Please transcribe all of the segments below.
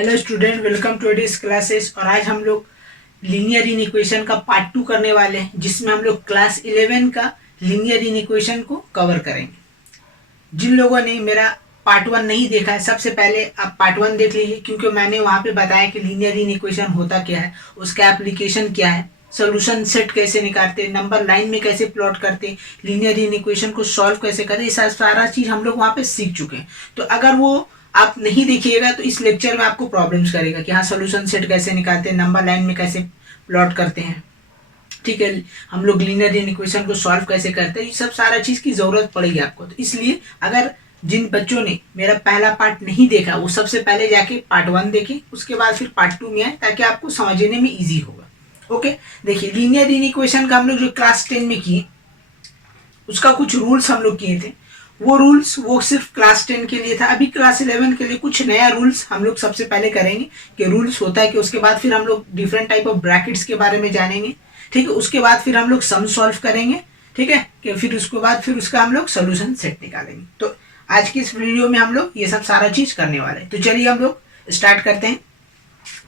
Hello student, welcome to this classes. और आज हम लोग लीनियर इनइक्वेशन का पार्ट 2 करने वाले हैं, जिसमें हम लोग क्लास 11 का लीनियर इनइक्वेशन को कवर करेंगे। जिन लोगों ने मेरा पार्ट 1 नहीं देखा है, सबसे पहले आप पार्ट 1 देख लीजिए, क्योंकि मैंने वहाँ पे बताया कि लीनियर इनइक्वेशन होता क्या है, उसका एप्लीकेशन क्या है, सोल्यूशन सेट कैसे निकालते, नंबर लाइन में कैसे प्लॉट करते, लीनियर इनइक्वेशन को सॉल्व कैसे करते, ये सारा चीज़ हम लोग वहाँ पे सीख चुके हैं। तो अगर वो आप नहीं देखिएगा तो इस लेक्चर में आपको प्रॉब्लम्स करेगा कि हाँ सोल्यूशन सेट कैसे निकालते हैं, नंबर लाइन में कैसे प्लॉट करते हैं, ठीक है, हम लोग लीनियर इक्वेशन को सॉल्व कैसे करते हैं, ये सब सारा चीज़ की ज़रूरत पड़ेगी आपको। तो इसलिए अगर जिन बच्चों ने मेरा पहला पार्ट नहीं देखा, वो सबसे पहले जाके पार्ट 1 देखें, उसके बाद फिर पार्ट 2 में आए, ताकि आपको समझने में ईजी होगा। ओके, देखिए लीनियर इक्वेशन का हम लोग जो क्लास 10 में किए, उसका कुछ रूल्स हम लोग किए थे। वो रूल्स वो सिर्फ क्लास 10 के लिए था। अभी क्लास 11 के लिए कुछ नया रूल्स हम लोग सबसे पहले करेंगे कि रूल्स होता है कि, उसके बाद फिर हम लोग डिफरेंट टाइप ऑफ ब्रैकेट्स के बारे में जानेंगे, ठीक है। उसके बाद फिर हम लोग सम सॉल्व करेंगे, ठीक है, कि फिर उसके बाद फिर उसका हम लोग सोल्यूशन सेट निकालेंगे। तो आज की इस वीडियो में हम लोग ये सब सारा चीज करने वाले हैं। तो चलिए हम लोग स्टार्ट करते हैं।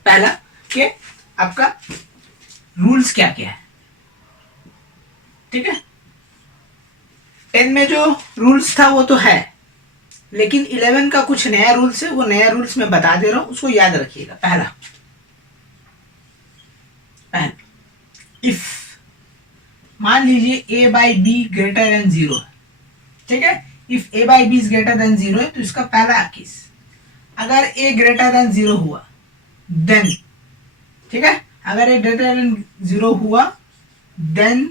पहला कि आपका रूल्स क्या क्या है, ठीक है। 10 में जो रूल्स था वो तो है, लेकिन 11 का कुछ नया रूल्स है, वो नया रूल्स मैं बता दे रहा हूं, उसको याद रखिएगा। पहला, इफ मान लीजिए a by B greater than 0 है, ठीक है। If a by B is greater than 0 है, तो इसका पहला केस, अगर a ग्रेटर देन 0 हुआ देन, ठीक है, अगर a ग्रेटर देन 0 हुआ देन,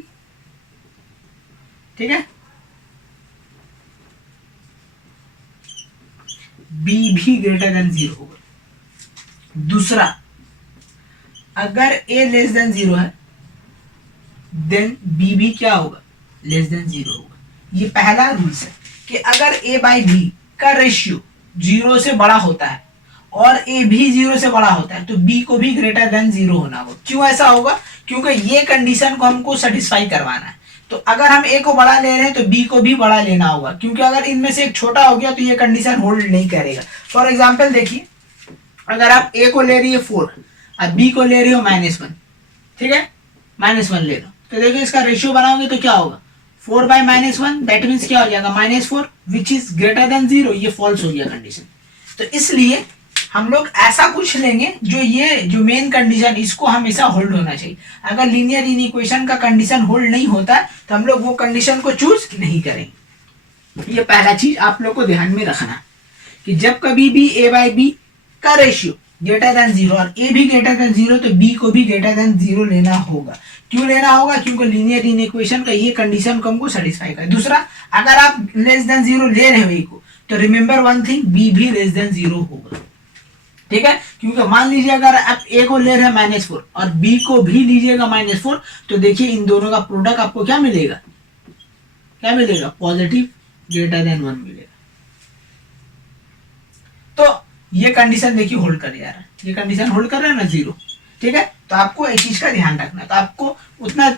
ठीक है, b भी ग्रेटर देन 0 होगा। दूसरा, अगर a लेस देन 0 है देन b भी क्या होगा, लेस देन 0 होगा। ये पहला रूल्स है कि अगर a बाई बी का रेशियो 0 से बड़ा होता है और a भी 0 से बड़ा होता है, तो b को भी ग्रेटर देन 0 होना होगा। क्यों ऐसा होगा? क्योंकि ये कंडीशन को हमको सेटिस्फाई करवाना है। तो अगर हम a को बड़ा ले रहे हैं तो b को भी बड़ा लेना होगा, क्योंकि अगर इनमें से एक छोटा हो गया तो ये कंडीशन होल्ड नहीं करेगा। फॉर एग्जाम्पल देखिए, अगर आप a को ले रही है 4 और b को ले रही हो -1, ठीक है, -1 ले लो, तो देखिए इसका रेशियो बनाओगे तो क्या होगा, 4 बाई -1, दैट मीन्स क्या हो जाएगा, -4, विच इज ग्रेटर देन 0। ये फॉल्स हो गया कंडीशन। तो इसलिए हम लोग ऐसा कुछ लेंगे जो मेन कंडीशन, इसको हमेशा होल्ड होना चाहिए। अगर लीनियर इनइक्वेशन का कंडीशन होल्ड नहीं होता है तो हम लोग वो कंडीशन को चूज नहीं करेंगे। ये पहला चीज आप लोग को ध्यान में रखना कि जब कभी भी a बाई बी का रेशियो ग्रेटर देन 0 और a भी ग्रेटर देन 0, तो b को भी ग्रेटर देन 0 लेना होगा। क्यों लेना होगा? क्योंकि लीनियर इनइक्वेशन का ये कंडीशन को हमको सेटिस्फाई करे। दूसरा, अगर आप लेस देन 0 ले रहे हो a को, तो रिमेंबर वन थिंग, b भी लेस देन 0 होगा, ठीक है। क्योंकि मान लीजिए अगर आप a को ले रहे हैं -4 और b को भी लीजिएगा -4, तो देखिए इन दोनों का प्रोडक्ट आपको क्या मिलेगा, क्या मिलेगा, पॉजिटिव ग्रेटर देन 1 मिलेगा। तो ये कंडीशन देखिए होल्ड कर रहा है, ये कंडीशन होल्ड कर रहा है ना 0, ठीक है। तो आपको एक चीज का ध्यान रखना, तो आपको उतना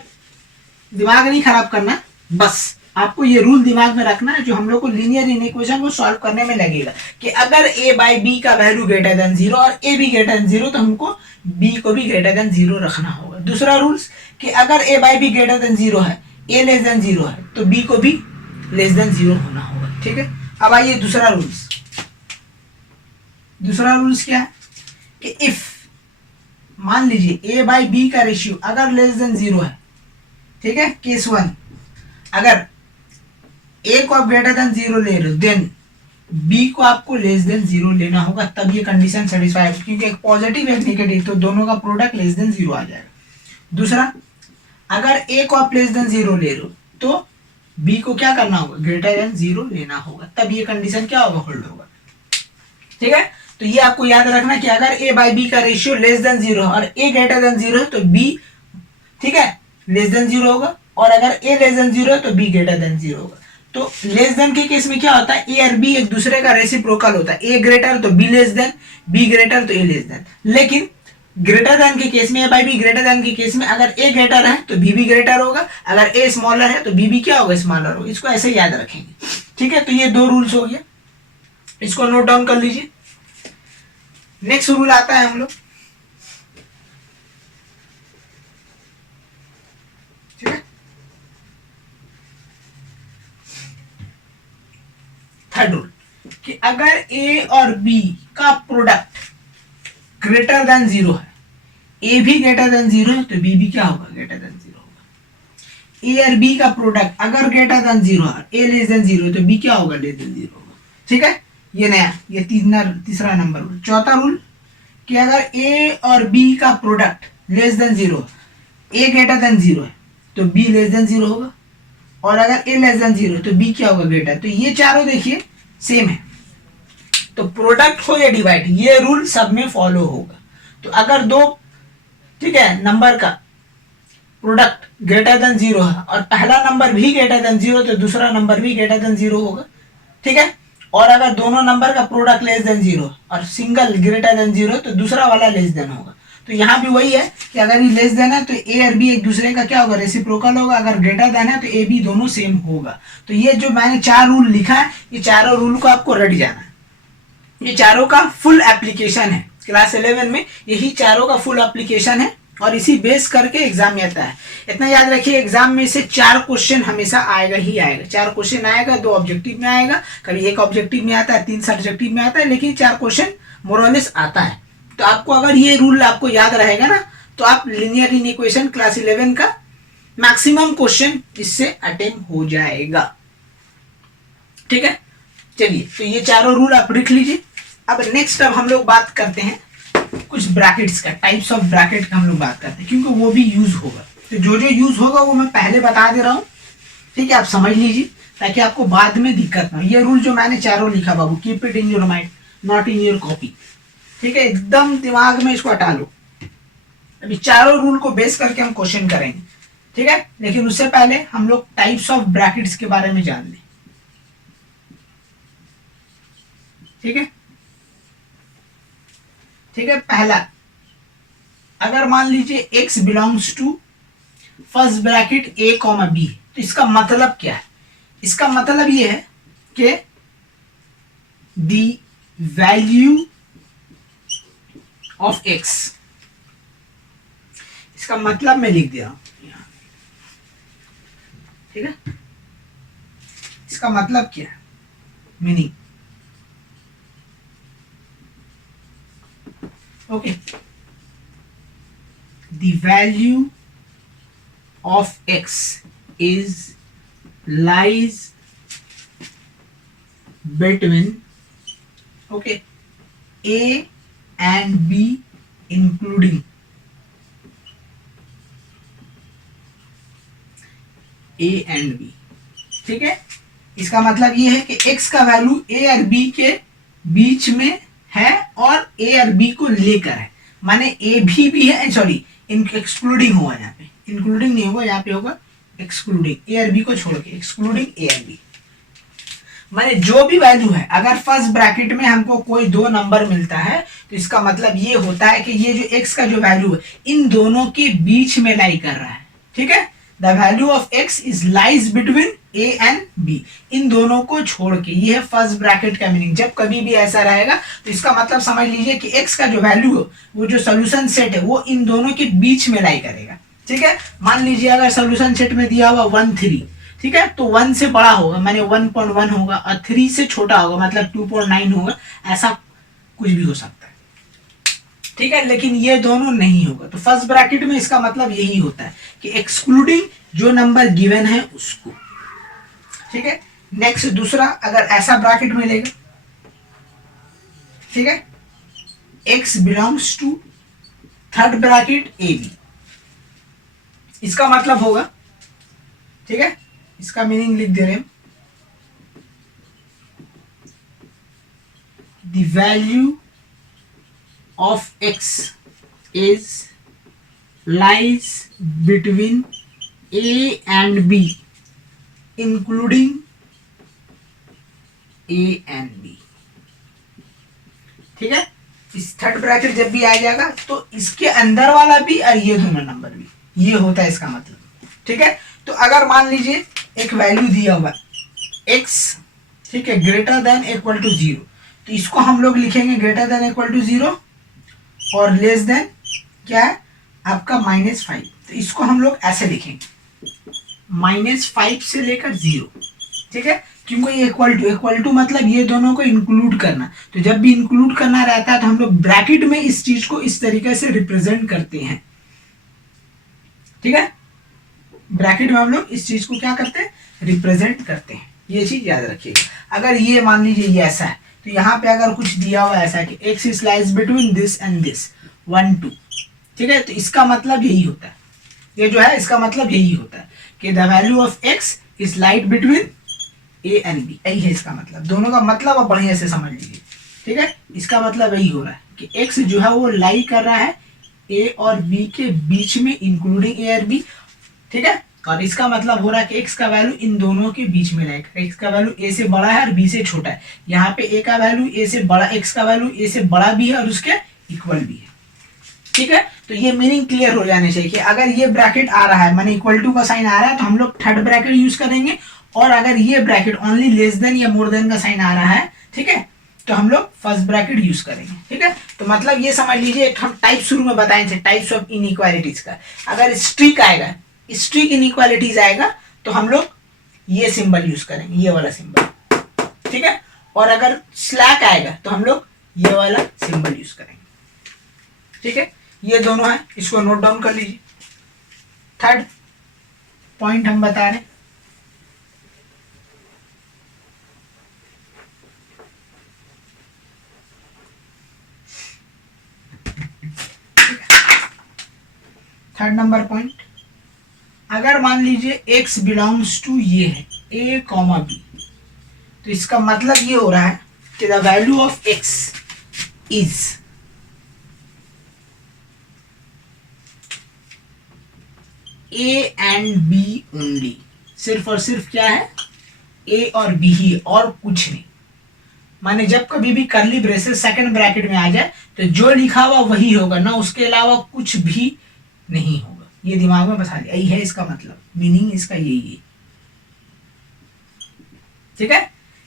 दिमाग नहीं खराब करना, बस आपको ये रूल दिमाग में रखना है जो हम लोग को लीनियर इनइक्वेशन को सॉल्व करने में लगेगा, कि अगर a बाई बी का वैल्यू ग्रेटर देन 0 और a भी ग्रेटर देन 0, तो हमको b को भी ग्रेटर देन 0 रखना होगा। दूसरा रूल्स कि अगर a by B greater than 0 है, a लेस देन 0 है, तो b को भी लेस देन 0 होना होगा, ठीक है। अब आइए दूसरा रूल्स। दूसरा रूल्स क्या है कि इफ मान लीजिए a बाई बी का रेशियो अगर लेस देन 0 है, ठीक है, केस 1, अगर a को आप ग्रेटर देन 0 ले रहे हो, देन b को आपको लेस देन 0 लेना होगा, तब ये कंडीशन सेटिस्फाई होगी, क्योंकि एक पॉजिटिव एक नेगेटिव, तो दोनों का प्रोडक्ट लेस देन 0 आ जाएगा। दूसरा, अगर a को आप लेस देन 0 ले रहे हो, तो b को क्या करना होगा, ग्रेटर देन 0 लेना होगा, तब ये कंडीशन क्या होगा, होल्ड होगा, ठीक है। तो ये आपको याद रखना कि अगर a बाई बी का रेशियो लेस देन 0 और a ग्रेटर देन 0 है, तो b, ठीक है, लेस देन 0 होगा, और अगर a लेस देन 0 है तो b ग्रेटर देन 0 होगा। तो लेस देन के केस में क्या होता है, a और b एक दूसरे का रेसिप्रोकल होता है, a ग्रेटर तो b less than, b greater तो a लेस देन। लेकिन ग्रेटर देन के केस में, a by B greater then के केस में, अगर a ग्रेटर है तो b भी ग्रेटर होगा, अगर a स्मॉलर है तो b भी क्या होगा, स्मॉलर होगा। इसको ऐसे याद रखेंगे, ठीक है। तो ये दो रूल्स हो गया, इसको नोट डाउन कर लीजिए। नेक्स्ट रूल आता है हम लोग, ठीक है, थर्ड रूल कि अगर ए और बी का प्रोडक्ट ग्रेटर देन जीरो है, ए भी ग्रेटर देन जीरो है तो बी भी क्या होगा, ग्रेटर देन जीरो होगा। ए और बी का प्रोडक्ट अगर ग्रेटर देन जीरो है, ए लेस देन जीरो तो बी क्या होगा, लेस देन जीरो होगा। ठीक है, ये नया, ये तीसरा नंबर रूल। चौथा रूल कि अगर ए और बी का प्रोडक्ट लेस देन जीरो, ए ग्रेटर देन जीरो है तो बी लेस देन जीरो होगा, और अगर ए लेस देन जीरो तो बी क्या होगा, ग्रेटर। तो ये चारों देखिए सेम है, तो प्रोडक्ट हो या डिवाइड, ये रूल सब में फॉलो होगा। तो अगर दो, ठीक है, नंबर का प्रोडक्ट ग्रेटर देन जीरो है और पहला नंबर भी ग्रेटर देन जीरो तो दूसरा नंबर भी ग्रेटर देन जीरो होगा। ठीक है, और अगर दोनों नंबर का प्रोडक्ट लेस देन जीरो और सिंगल ग्रेटर देन जीरो तो दूसरा वाला लेस देन होगा। तो यहाँ भी वही है कि अगर ये लेस देन है तो ए और बी एक दूसरे का क्या होगा, रेसिप्रोकल होगा। अगर ग्रेटर देन है तो ए बी दोनों सेम होगा। तो ये जो मैंने चार रूल लिखा है, ये चारों रूल को आपको रट जाना है। ये चारों का फुल एप्लीकेशन है, क्लास 11 में यही चारों का फुल एप्लीकेशन है और इसी बेस करके एग्जाम आता है। इतना याद रखिए, एग्जाम में से 4 क्वेश्चन हमेशा आएगा ही आएगा। 4 क्वेश्चन आएगा, 2 ऑब्जेक्टिव में आएगा, कभी 1 ऑब्जेक्टिव में आता है, 3 सब्जेक्टिव में आता है, लेकिन 4 क्वेश्चन मोरलेस आता है। तो आपको अगर ये रूल आपको याद रहेगा ना तो आप लिनियर इक्वेशन क्लास 11 का मैक्सिमम क्वेश्चन इससे अटेम्प्ट हो जाएगा। ठीक है, चलिए, तो ये चारों रूल आप लिख लीजिए। अब नेक्स्ट अब हम लोग बात करते हैं कुछ ब्रैकेट्स का, टाइप्स ऑफ ब्रैकेट का हम लोग बात करते हैं, क्योंकि वो भी यूज होगा। तो जो जो यूज होगा वो मैं पहले बता दे रहा हूँ, ठीक है, आप समझ लीजिए ताकि आपको बाद में दिक्कत ना हो। ये रूल जो मैंने चारों लिखा बाबू, keep it in your mind, not in your copy. ठीक है, एकदम दिमाग में इसको हटा लो। अभी चारों रूल को बेस करके हम क्वेश्चन करेंगे, ठीक है, लेकिन उससे पहले हम लोग टाइप्स ऑफ ब्रैकेट्स के बारे में जान लें। ठीक है, ठीक है, पहला, अगर मान लीजिए x belongs to first bracket a comma b, तो इसका मतलब क्या है? इसका मतलब ये है कि द वैल्यू ऑफ x, इसका मतलब मैं लिख दिया हूं यहां, ठीक है, इसका मतलब क्या है, meaning, okay, the value of x is lies between, okay, a and b including a and b। ठीक है, इसका मतलब ये है कि x का वैल्यू a और b के बीच में है और ए और बी को लेकर है, माने ए भी है, सॉरी एक्सक्लूडिंग होगा, यहाँ पे इंक्लूडिंग नहीं होगा, यहाँ पे होगा एक्सक्लूडिंग, ए और बी को छोड़ के एक्सक्लूडिंग ए और बी। माने जो भी वैल्यू है, अगर फर्स्ट ब्रैकेट में हमको कोई 2 नंबर मिलता है तो इसका मतलब ये होता है कि ये जो एक्स का जो वैल्यू है इन दोनों के बीच में लाई कर रहा है। ठीक है, the value of x is lies between a and b, इन दोनों को छोड़ के, ये है फर्स्ट ब्रैकेट का मीनिंग। जब कभी भी ऐसा रहेगा तो इसका मतलब समझ लीजिए कि एक्स का जो वैल्यू है, वो जो सोल्यूशन सेट है वो इन दोनों के बीच में लाई करेगा। ठीक है, मान लीजिए अगर सोल्यूशन सेट में दिया हुआ 1 3, ठीक है, तो 1 से बड़ा होगा माने 1.1 होगा, और 3 से छोटा होगा मतलब 2.9 होगा, ऐसा कुछ भी हो सकता है। ठीक है, लेकिन ये दोनों नहीं होगा। तो फर्स्ट ब्रैकेट में इसका मतलब यही होता है कि एक्सक्लूडिंग जो नंबर गिवन है उसको। ठीक है, नेक्स्ट दूसरा, अगर ऐसा ब्रैकेट मिलेगा, ठीक है, x belongs to third bracket A B, इसका मतलब होगा, ठीक है, इसका मीनिंग लिख दे रहे हैं, the value of x is lies between a and b including a and b। ठीक है, इस थर्ड ब्रैकेट जब भी आ जाएगा तो इसके अंदर वाला भी और ये दोनों नंबर भी, ये होता है इसका मतलब। ठीक है, तो अगर मान लीजिए एक वैल्यू दिया हुआ x, ठीक है, ग्रेटर देन इक्वल टू 0, तो इसको हम लोग लिखेंगे ग्रेटर देन इक्वल टू 0, और लेस देन क्या है आपका -5। तो इसको हम लोग ऐसे लिखेंगे -5 से लेकर 0, ठीक है, क्योंकि इक्वल टू मतलब ये दोनों को इंक्लूड करना। तो जब भी इंक्लूड करना रहता है तो हम लोग ब्रैकेट में इस चीज को इस तरीके से रिप्रेजेंट करते हैं, ठीक है। ब्रैकेट में हम लोग इस चीज को क्या करते हैं, रिप्रेजेंट करते हैं। ये चीज याद रखिएगा। अगर ये मान लीजिए ये ऐसा है तो यहाँ पे अगर कुछ दिया हुआ ऐसा है कि x is lies between this and this 1 2, ठीक है, तो इसका मतलब यही होता है, ये जो है इसका मतलब यही होता है कि the value of x is light between a and b। यही है इसका मतलब, दोनों का मतलब आप बढ़िया से समझ लीजिए, ठीक है। इसका मतलब यही हो रहा है कि x जो है वो लाई कर रहा है a और b के बीच में, इंक्लूडिंग a और b, ठीक है। और इसका मतलब हो रहा है कि x का वैल्यू इन दोनों के बीच में रहेगा। x का वैल्यू a से बड़ा है और b से छोटा है। यहाँ पे a का वैल्यू a से बड़ा, x का वैल्यू a से बड़ा भी है और उसके इक्वल भी है, ठीक है। तो ये मीनिंग क्लियर हो जाने चाहिए कि अगर ये ब्रैकेट आ रहा है, माने इक्वल टू का साइन आ रहा है, तो हम लोग थर्ड ब्रैकेट यूज करेंगे। और अगर ये ब्रैकेट ओनली लेस देन या मोर देन का साइन आ रहा है, ठीक है, तो हम लोग फर्स्ट ब्रैकेट यूज करेंगे, ठीक है। तो मतलब ये समझ लीजिए, हम टाइप शुरू में बताए थे टाइप्स ऑफ इनइक्वालिटीज का। अगर स्ट्रीक आएगा, स्ट्रीक इनइक्वालिटीज आएगा, तो हम लोग ये सिंबल यूज करेंगे, ये वाला सिंबल, ठीक है। और अगर स्लैक आएगा तो हम लोग ये वाला सिंबल यूज करेंगे, ठीक है। ये दोनों है, इसको नोट डाउन कर लीजिए। थर्ड पॉइंट हम बता रहे हैं, थर्ड नंबर पॉइंट, अगर मान लीजिए x बिलोंग्स टू ये है a, b, तो इसका मतलब ये हो रहा है कि the value of x is a and b only. सिर्फ और सिर्फ क्या है, a और b ही, और कुछ नहीं। माने जब कभी भी करली ब्रेसेस सेकंड ब्रैकेट में आ जाए तो जो लिखा हुआ वही होगा ना, उसके अलावा कुछ भी नहीं होगा। ये दिमाग में बसा लिया, यही है इसका मतलब, मीनिंग इसका यही है, ठीक है,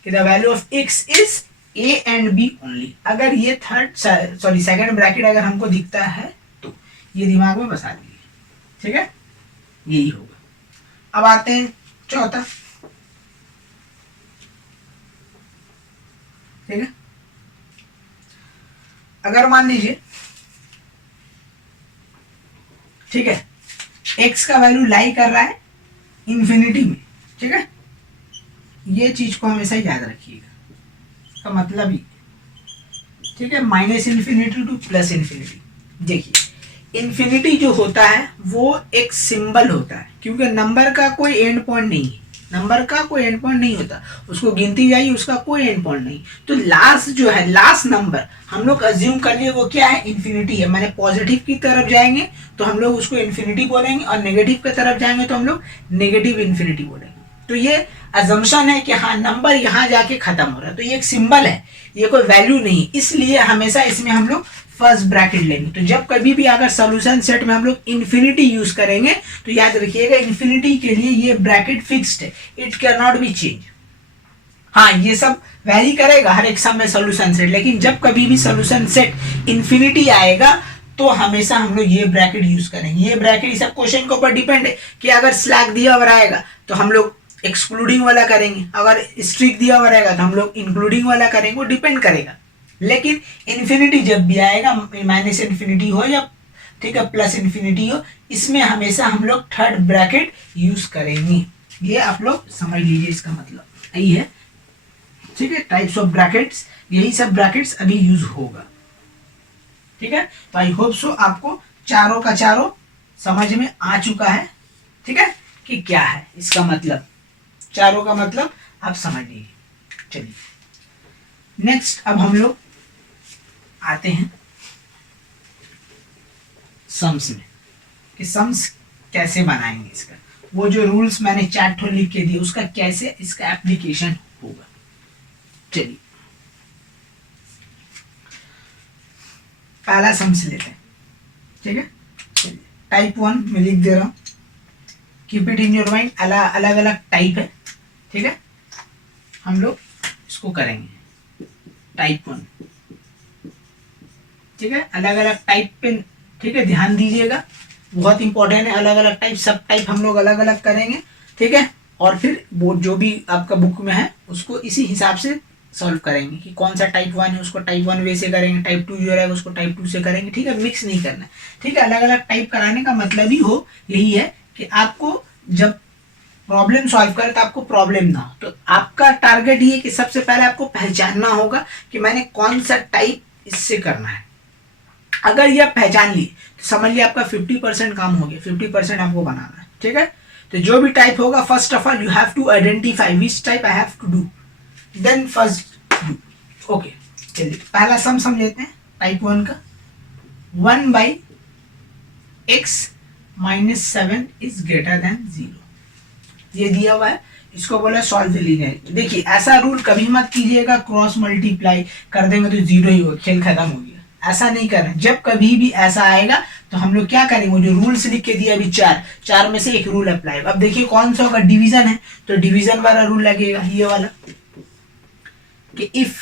कि the value of x is a and b only. अगर ये सेकंड ब्रैकेट अगर हमको दिखता है तो ये दिमाग में बसा लीजिए, ठीक है, यही होगा। अब आते हैं चौथा, ठीक है। अगर मान लीजिए, ठीक है, x का वैल्यू लाई कर रहा है इंफिनिटी में, ठीक है, ये चीज को हमेशा याद रखिएगा, इसका मतलब ही, ठीक है, -इन्फिनिटी टू +इन्फिनिटी। देखिए इन्फिनिटी जो होता है वो एक सिंबल होता है, क्योंकि नंबर का कोई एंड पॉइंट नहीं है, नंबर का कोई एंड पॉइंट नहीं होता, उसको गिनती जाइए उसका कोई एंड पॉइंट नहीं। तो लास्ट जो है, लास्ट नंबर हम लोग अज्यूम कर लिए वो क्या है, इन्फिनिटी है। मैंने पॉजिटिव की तरफ जाएंगे तो हम लोग उसको इन्फिनिटी बोलेंगे, और नेगेटिव की तरफ जाएंगे तो हम लोग नेगेटिव इन्फिनिटी बोलेंगे। तो ये अजम्पशन है कि हाँ नंबर यहाँ जाके खत्म हो रहा है, तो ये एक सिंबल है, ये कोई वैल्यू नहीं, इसलिए हमेशा इसमें हम लोग फर्स्ट ब्रैकेट लेंगे। तो जब कभी भी अगर सॉल्यूशन सेट में हम लोग इन्फिनिटी यूज करेंगे तो याद रखिएगा इन्फिनिटी के लिए ये ब्रैकेट फिक्स्ड है, it can not be change. हाँ ये सब वैरी करेगा हर एक सम में सॉल्यूशन सेट, लेकिन जब कभी भी सॉल्यूशन सेट इन्फिनिटी आएगा तो हमेशा हम लोग ये ब्रैकेट यूज करेंगे। ये ब्रैकेट इस क्वेश्चन के ऊपर डिपेंड है कि अगर स्लैक दिया हुआ रहेगा तो हम लोग एक्सक्लूडिंग वाला करेंगे, अगर स्ट्रिक दिया हुआ रहेगा तो हम लोग इंक्लूडिंग वाला करेंगे, वो डिपेंड करेगा। लेकिन इन्फिनिटी जब भी आएगा, -इन्फिनिटी हो या ठीक है +इन्फिनिटी हो, इसमें हमेशा हम लोग थर्ड ब्रैकेट यूज करेंगे। ये आप लोग समझ लीजिए, इसका मतलब यही है, ठीक है। टाइप्स ऑफ ब्रैकेट्स, यही सब ब्रैकेट्स अभी यूज होगा, ठीक है। तो आई होप सो आपको चारों का चारों समझ में आ चुका है, ठीक है, कि क्या है इसका मतलब, चारों का मतलब आप समझ लीजिए। चलिए नेक्स्ट, अब हम लोग आते हैं सम्स में, कि सम्स कैसे बनाएंगे इसका, वो जो रूल्स मैंने 4 ठो लिख के दिए उसका कैसे इसका एप्लीकेशन होगा। चलिए पहला सम्स लेते हैं, ठीक है। चलिए टाइप 1 में लिख दे रहा हूं, keep it in your mind, अलग अलग टाइप है, ठीक है। हम लोग इसको करेंगे टाइप 1, ठीक है, अलग अलग टाइप पे, ठीक है, ध्यान दीजिएगा, बहुत इंपॉर्टेंट है। अलग अलग टाइप, सब टाइप हम लोग अलग अलग करेंगे, ठीक है। और फिर वो जो भी आपका बुक में है उसको इसी हिसाब से सॉल्व करेंगे कि कौन सा टाइप 1 है उसको टाइप 1 वे से करेंगे, टाइप 2 जो रहेगा उसको टाइप 2 से करेंगे, ठीक है। मिक्स नहीं करना है, ठीक है। अलग अलग टाइप कराने का मतलब ही हो यही है कि आपको जब प्रॉब्लम सॉल्व करें तो आपको प्रॉब्लम ना हो। तो आपका टारगेट ये कि सबसे पहले आपको पहचानना होगा कि मैंने कौन सा टाइप इससे करना है। अगर ये आप पहचान लिए तो समझ लिया आपका 50% काम हो गया, 50% आपको बनाना है, ठीक है। तो जो भी टाइप होगा, first of all you have to identify which type I have to do, then first do. Okay, चलिए पहला सम लेते हैं टाइप 1 का। 1/x-7 इज ग्रेटर देन 0, ये दिया हुआ है, इसको बोला सॉल्व लीनियर। देखिए ऐसा रूल कभी मत कीजिएगा क्रॉस मल्टीप्लाई कर देंगे तो 0 ही होगा, खेल खत्म हो गया, ऐसा नहीं करना। जब कभी भी ऐसा आएगा तो हम लोग क्या करेंगे, जो रूल्स लिख के दिया अभी चार में से एक रूल अप्लाई। अब देखिए कौन सा होगा, डिवीजन है तो डिवीजन वाला रूल लगेगा, ये वाला कि इफ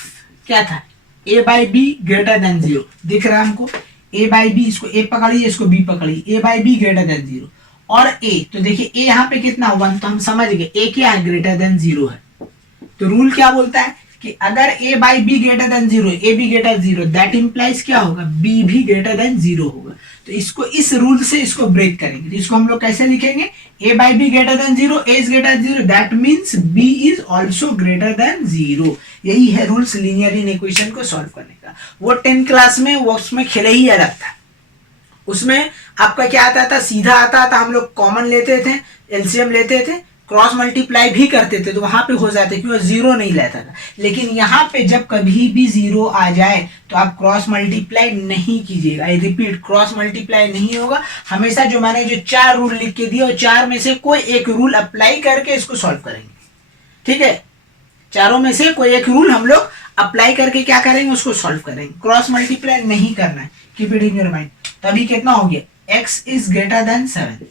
क्या था, a by B greater than 0, दिख रहा है हमको a बाई बी, इसको a पकड़िए इसको b पकड़िए, a by B greater than 0 और a, तो देखिए a यहाँ पे कितना 1, तो हम समझ गए a क्या है, ग्रेटर देन 0 है। तो रूल क्या बोलता है कि अगर a by B greater than 0, a भी ग्रेटर 0, दैट इंप्लाइज क्या होगा, b भी ग्रेटर देन 0 होगा। तो इसको इस रूल से इसको ब्रेक करेंगे, तो इसको हम लोग कैसे लिखेंगे, a by B greater than 0, a is greater 0, that means b is also greater than 0। यही है रूल्स लीनियर इक्वेशन को सॉल्व करने का। वो 10th क्लास में वो उसमें खेले ही अलग था, उसमें आपका क्या आता था, सीधा आता था, हम लोग कॉमन लेते थे, एलसीएम लेते थे, क्रॉस मल्टीप्लाई भी करते थे तो वहां पे हो जाते क्योंकि 0 नहीं लेता था। लेकिन यहाँ पे जब कभी भी 0 आ जाए तो आप क्रॉस मल्टीप्लाई नहीं कीजिएगा। आई रिपीट, क्रॉस मल्टीप्लाई नहीं होगा। हमेशा जो मैंने जो 4 रूल लिख के दिया, 4 में से कोई एक रूल अप्लाई करके इसको सॉल्व करेंगे, ठीक है। चारों में से कोई एक रूल हम लोग अप्लाई करके क्या करेंगे, उसको सॉल्व करेंगे। क्रॉस मल्टीप्लाई नहीं करना है, keep it in your mind. तभी कितना हो गया, x इज ग्रेटर देन 7,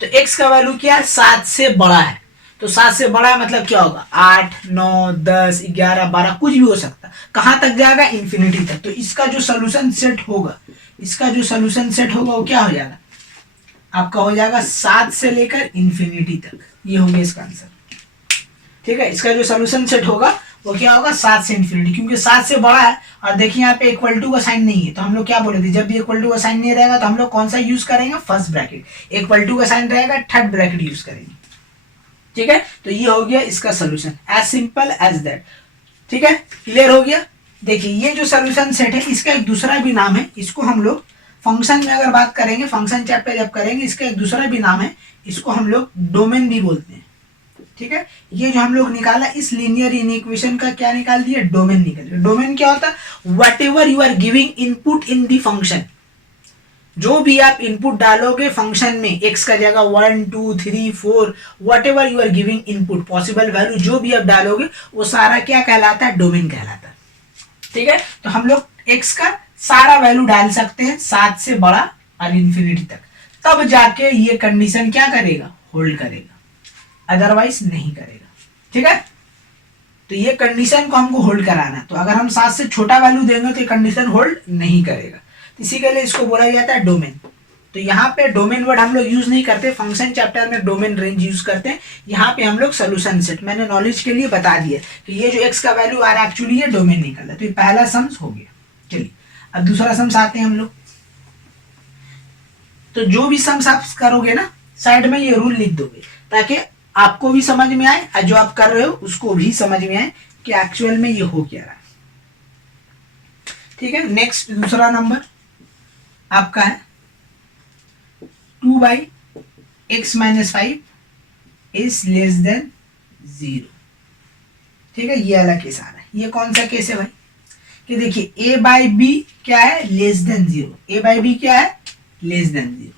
तो x का वैल्यू क्या है, 7 से बड़ा है। तो 7 से बड़ा है मतलब क्या होगा, 8, 9, 10, 11, 12 कुछ भी हो सकता, कहां तक जाएगा, इंफिनिटी तक। तो इसका जो सोल्यूशन सेट होगा, इसका जो सोल्यूशन सेट होगा वो क्या हो जाएगा, आपका हो जाएगा 7 से लेकर इंफिनिटी तक। ये हो गया इसका आंसर, ठीक है। इसका जो सोल्यूशन सेट होगा वो क्या होगा, 7 से इंफिनिटी, क्योंकि 7 से बड़ा है। और देखिए यहाँ पे इक्वल टू का साइन नहीं है, तो हम लोग क्या बोले थे, जब भी इक्वल टू का साइन नहीं रहेगा तो हम लोग कौन सा यूज करेंगे, फर्स्ट ब्रैकेट। इक्वल टू का साइन रहेगा, थर्ड ब्रैकेट यूज करेंगे, ठीक है। तो ये हो गया इसका solution, as simple as that, ठीक है। क्लियर हो गया। देखिए ये जो सोल्यूशन सेट है इसका एक दूसरा भी नाम है, इसको हम लोग फंक्शन में अगर बात करेंगे, फंक्शन चैप्टर जब करेंगे, इसका एक दूसरा भी नाम है, इसको हम लोग डोमेन भी बोलते हैं, ठीक है। ये जो हम लोग निकाला इस लीनियर इक्वेशन का क्या निकाल दिया, डोमेन निकाल दिया। डोमेन क्या होता है, whatever you are giving input in the function, जो भी आप इनपुट डालोगे फंक्शन में, x का जगह 1, 2, 3, 4, whatever you are giving input, possible value जो भी आप डालोगे वो सारा क्या कहलाता है, डोमेन कहलाता है, ठीक है। तो हम लोग x का सारा वैल्यू डाल सकते हैं 7 से बड़ा और इंफिनिटी तक, तब जाके ये कंडीशन क्या करेगा, होल्ड करेगा, अदरवाइज नहीं करेगा, ठीक है। तो ये कंडीशन को हमको होल्ड कराना है, तो अगर हम 7 से छोटा वैल्यू देंगे तो ये कंडीशन होल्ड नहीं करेगा, इसी के लिए इसको बोला जाता है डोमेन। तो यहाँ पे डोमेन वर्ड हम लोग यूज नहीं करते, फंक्शन चैप्टर में डोमेन रेंज यूज करते हैं, यहाँ पे हम लोग सोल्यूशन सेट, मैंने नॉलेज के लिए बता दिया कि ये जो x का वैल्यू आ रहा है एक्चुअली ये डोमेन निकल रहा है। तो ये पहला सम्स हो गया। चलिए अब दूसरा सम्स आते हैं हम लोग। तो जो भी सम्स आप करोगे ना, साइड में ये रूल लिख दोगे ताकि आपको भी समझ में आए और जो आप कर रहे हो उसको भी समझ में आए कि एक्चुअल में ये हो क्या रहा है, ठीक है। नेक्स्ट दूसरा नंबर आपका है 2/x-5 इज लेस देन 0, ठीक है। ये अलग केस आ रहा है। ये कौन सा केस है भाई, कि देखिए a बाई बी क्या है, less than 0, a by B क्या है, लेस देन 0,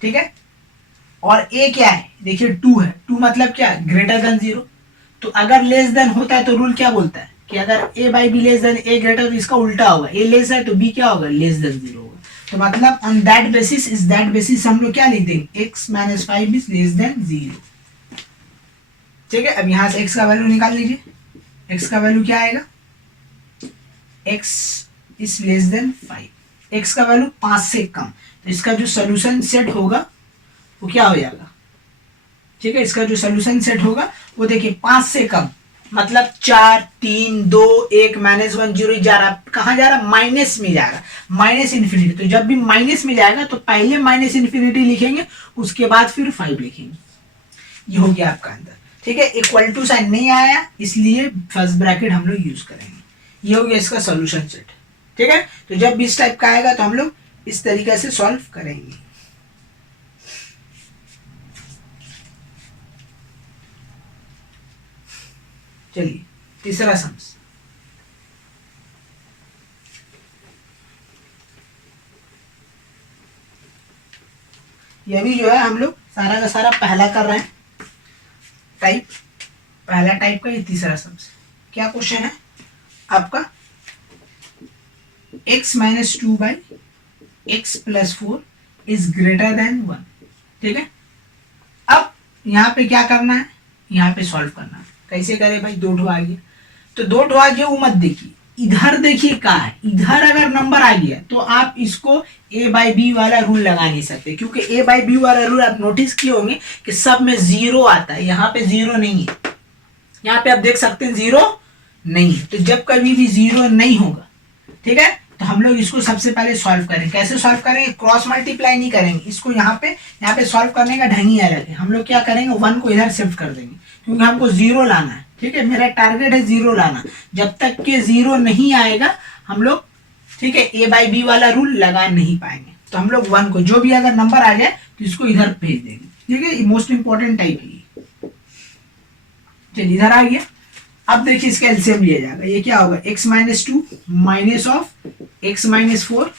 ठीक है। और a क्या है, देखिए 2 है, 2 मतलब क्या, ग्रेटर देन 0। तो अगर लेस देन होता है तो रूल क्या बोलता है कि अगर a by be less than a greater, तो इसका उल्टा होगा, a लेस है तो b क्या होगा, लेस देन 0 होगा। तो मतलब ऑन दैट बेसिस, इस दैट बेसिस हम लोग क्या लिख देंगे, x-5 इज लेस देन 0, ठीक है। अब यहां से x का वैल्यू निकाल लीजिए, x का वैल्यू क्या आएगा, x is less then 5, x का वैल्यू 5 से कम, तो इसका जो सोल्यूशन सेट होगा वो क्या हो जाएगा, ठीक है, इसका जो सोल्यूशन सेट होगा वो देखिए 5 से कम मतलब 4 3 2 1 -1 0 जा रहा, कहाँ जा रहा, माइनस में जा रहा, माइनस इन्फिनिटी। तो जब भी माइनस में जाएगा तो पहले माइनस इन्फिनिटी लिखेंगे, उसके बाद फिर 5 लिखेंगे। ये हो गया आपका आंसर, ठीक है। इक्वल टू साइन नहीं आया इसलिए फर्स्ट ब्रैकेट हम लोग यूज करेंगे। ये हो गया इसका सॉल्यूशन सेट, ठीक है। तो जब भी इस टाइप का आएगा तो हम लोग इस तरीके से सॉल्व करेंगे। चलिए तीसरा सम्स, ये भी जो है हम लोग सारा का सारा पहला कर रहे हैं टाइप, पहला टाइप का ये तीसरा सम्स। क्या क्वेश्चन है आपका, x - 2 by x + 4 is greater then 1, ठीक है। अब यहाँ पे क्या करना है, यहाँ पे सॉल्व करना है। कैसे करें भाई, 2 ठो आ गया, तो 2 ठो आ गया वो मत देखिए, इधर देखिए क्या है, इधर अगर नंबर आ गया तो आप इसको a/b वाला रूल लगा नहीं सकते, क्योंकि a/b वाला रूल आप नोटिस किए होंगे कि सब में 0 आता है, यहाँ पे 0 नहीं है, यहाँ पे आप देख सकते हैं 0 नहीं है। तो जब कभी भी 0 नहीं होगा, ठीक है, तो हम लोग इसको सबसे पहले सॉल्व करें। कैसे सॉल्व करेंगे, क्रॉस मल्टीप्लाई नहीं करेंगे इसको, यहाँ पे सॉल्व करने का ढंग ही अलग है। हम लोग क्या करेंगे, 1 को इधर शिफ्ट कर देंगे, क्योंकि हमको 0 लाना है, ठीक है, मेरा टारगेट है 0 लाना। जब तक के 0 नहीं आएगा हम लोग, ठीक है, a/b वाला रूल लगा नहीं पाएंगे। तो हम लोग 1 को, जो भी अगर नंबर आ जाए तो इसको इधर भेज देंगे, ठीक है। ये मोस्ट इंपॉर्टेंट टाइप है। चलिए इधर आ गया, अब देखिए इसका एलसीएम लिया जाएगा। ये क्या होगा, x - 2 minus of x - 4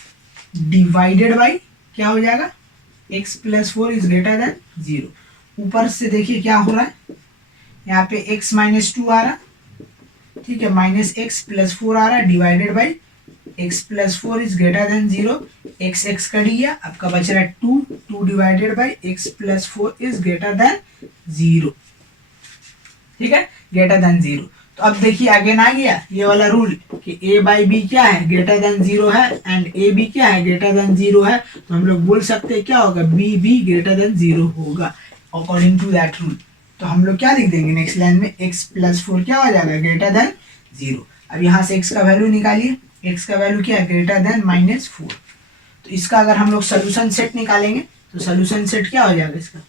divided by क्या हो जाएगा, x + 4 इज ग्रेटर देन 0। ऊपर से देखिए क्या हो रहा है, यहाँ पे x - 2 आ रहा, ठीक है, -x + 4 आ रहा divided by x + 4 is greater than 0। x cut गया, आपका बच रहा है 2 divided by x + 4 is greater than 0, ठीक है, ग्रेटर देन 0। तो अब देखिए अगेन आ गया ये वाला रूल कि a/b क्या है, ग्रेटर देन 0 है, एंड ab क्या है, ग्रेटर देन 0 है। तो हम लोग बोल सकते हैं क्या होगा, b भी ग्रेटर देन 0 होगा अकॉर्डिंग टू दैट रूल। तो हम लोग क्या लिख देंगे नेक्स्ट लाइन में, x + 4 क्या हो जाएगा, ग्रेटर देन 0। अब यहाँ से x का वैल्यू निकालिए, x का वैल्यू क्या है, ग्रेटर देन -4। तो इसका अगर हम लोग सोल्यूशन सेट निकालेंगे तो सोल्यूशन सेट क्या हो जाएगा इसका,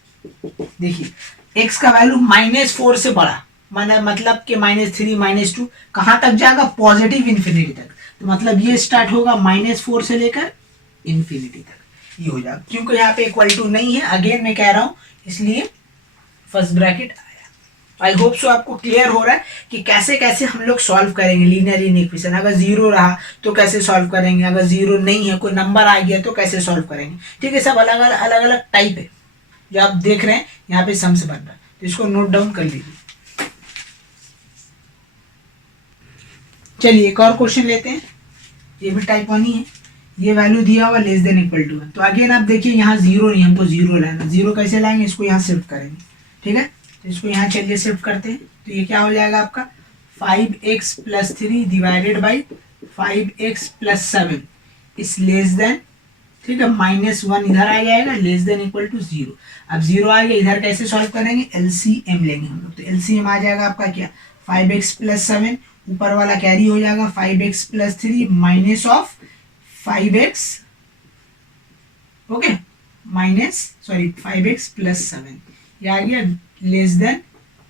देखिए x का वैल्यू -4 से बड़ा, माना मतलब कि -3 -2 कहाँ तक जाएगा, पॉजिटिव इन्फिनिटी तक। तो मतलब ये स्टार्ट होगा -4 से लेकर इन्फिनिटी तक, ये हो जाएगा। क्योंकि यहाँ पे इक्वल टू नहीं है, अगेन मैं कह रहा हूँ, इसलिए फर्स्ट ब्रैकेट आया। आई होप सो आपको क्लियर हो रहा है कि कैसे कैसे हम लोग सॉल्व करेंगे लीनियर इक्वेशन। अगर 0 रहा तो कैसे सॉल्व करेंगे, अगर 0 नहीं है, कोई नंबर आ गया तो कैसे सॉल्व करेंगे, ठीक है। सब अलग अलग टाइप है जो आप देख रहे हैं यहाँ पे सम्स बन रहा है, तो इसको नोट डाउन कर लीजिए। चलिए एक और क्वेश्चन लेते हैं, ये भी टाइप 1 ही है। ये वैल्यू दिया हुआ लेस देन इक्वल टू है, तो अगेन आप देखिए यहाँ 0 नहीं, हमको 0 लाना। 0 कैसे लाएंगे, इसको यहाँ शिफ्ट करेंगे, ठीक है। तो इसको यहाँ चलिए शिफ्ट करते हैं, तो ये क्या हो जाएगा आपका 5x + 3 divided by 5x + 7 is less then, ठीक है, -1 इधर आ जाएगा, लेस देन इक्वल टू 0। अब 0 आ गया, इधर कैसे सॉल्व करेंगे, एलसीएम लेंगे हम लोग। तो एलसीएम आ जाएगा आपका क्या, 5x + 7, ऊपर वाला कैरी हो जाएगा 5x + 3 minus of 5x, okay, -5x + 7, ये आ गया लेस देन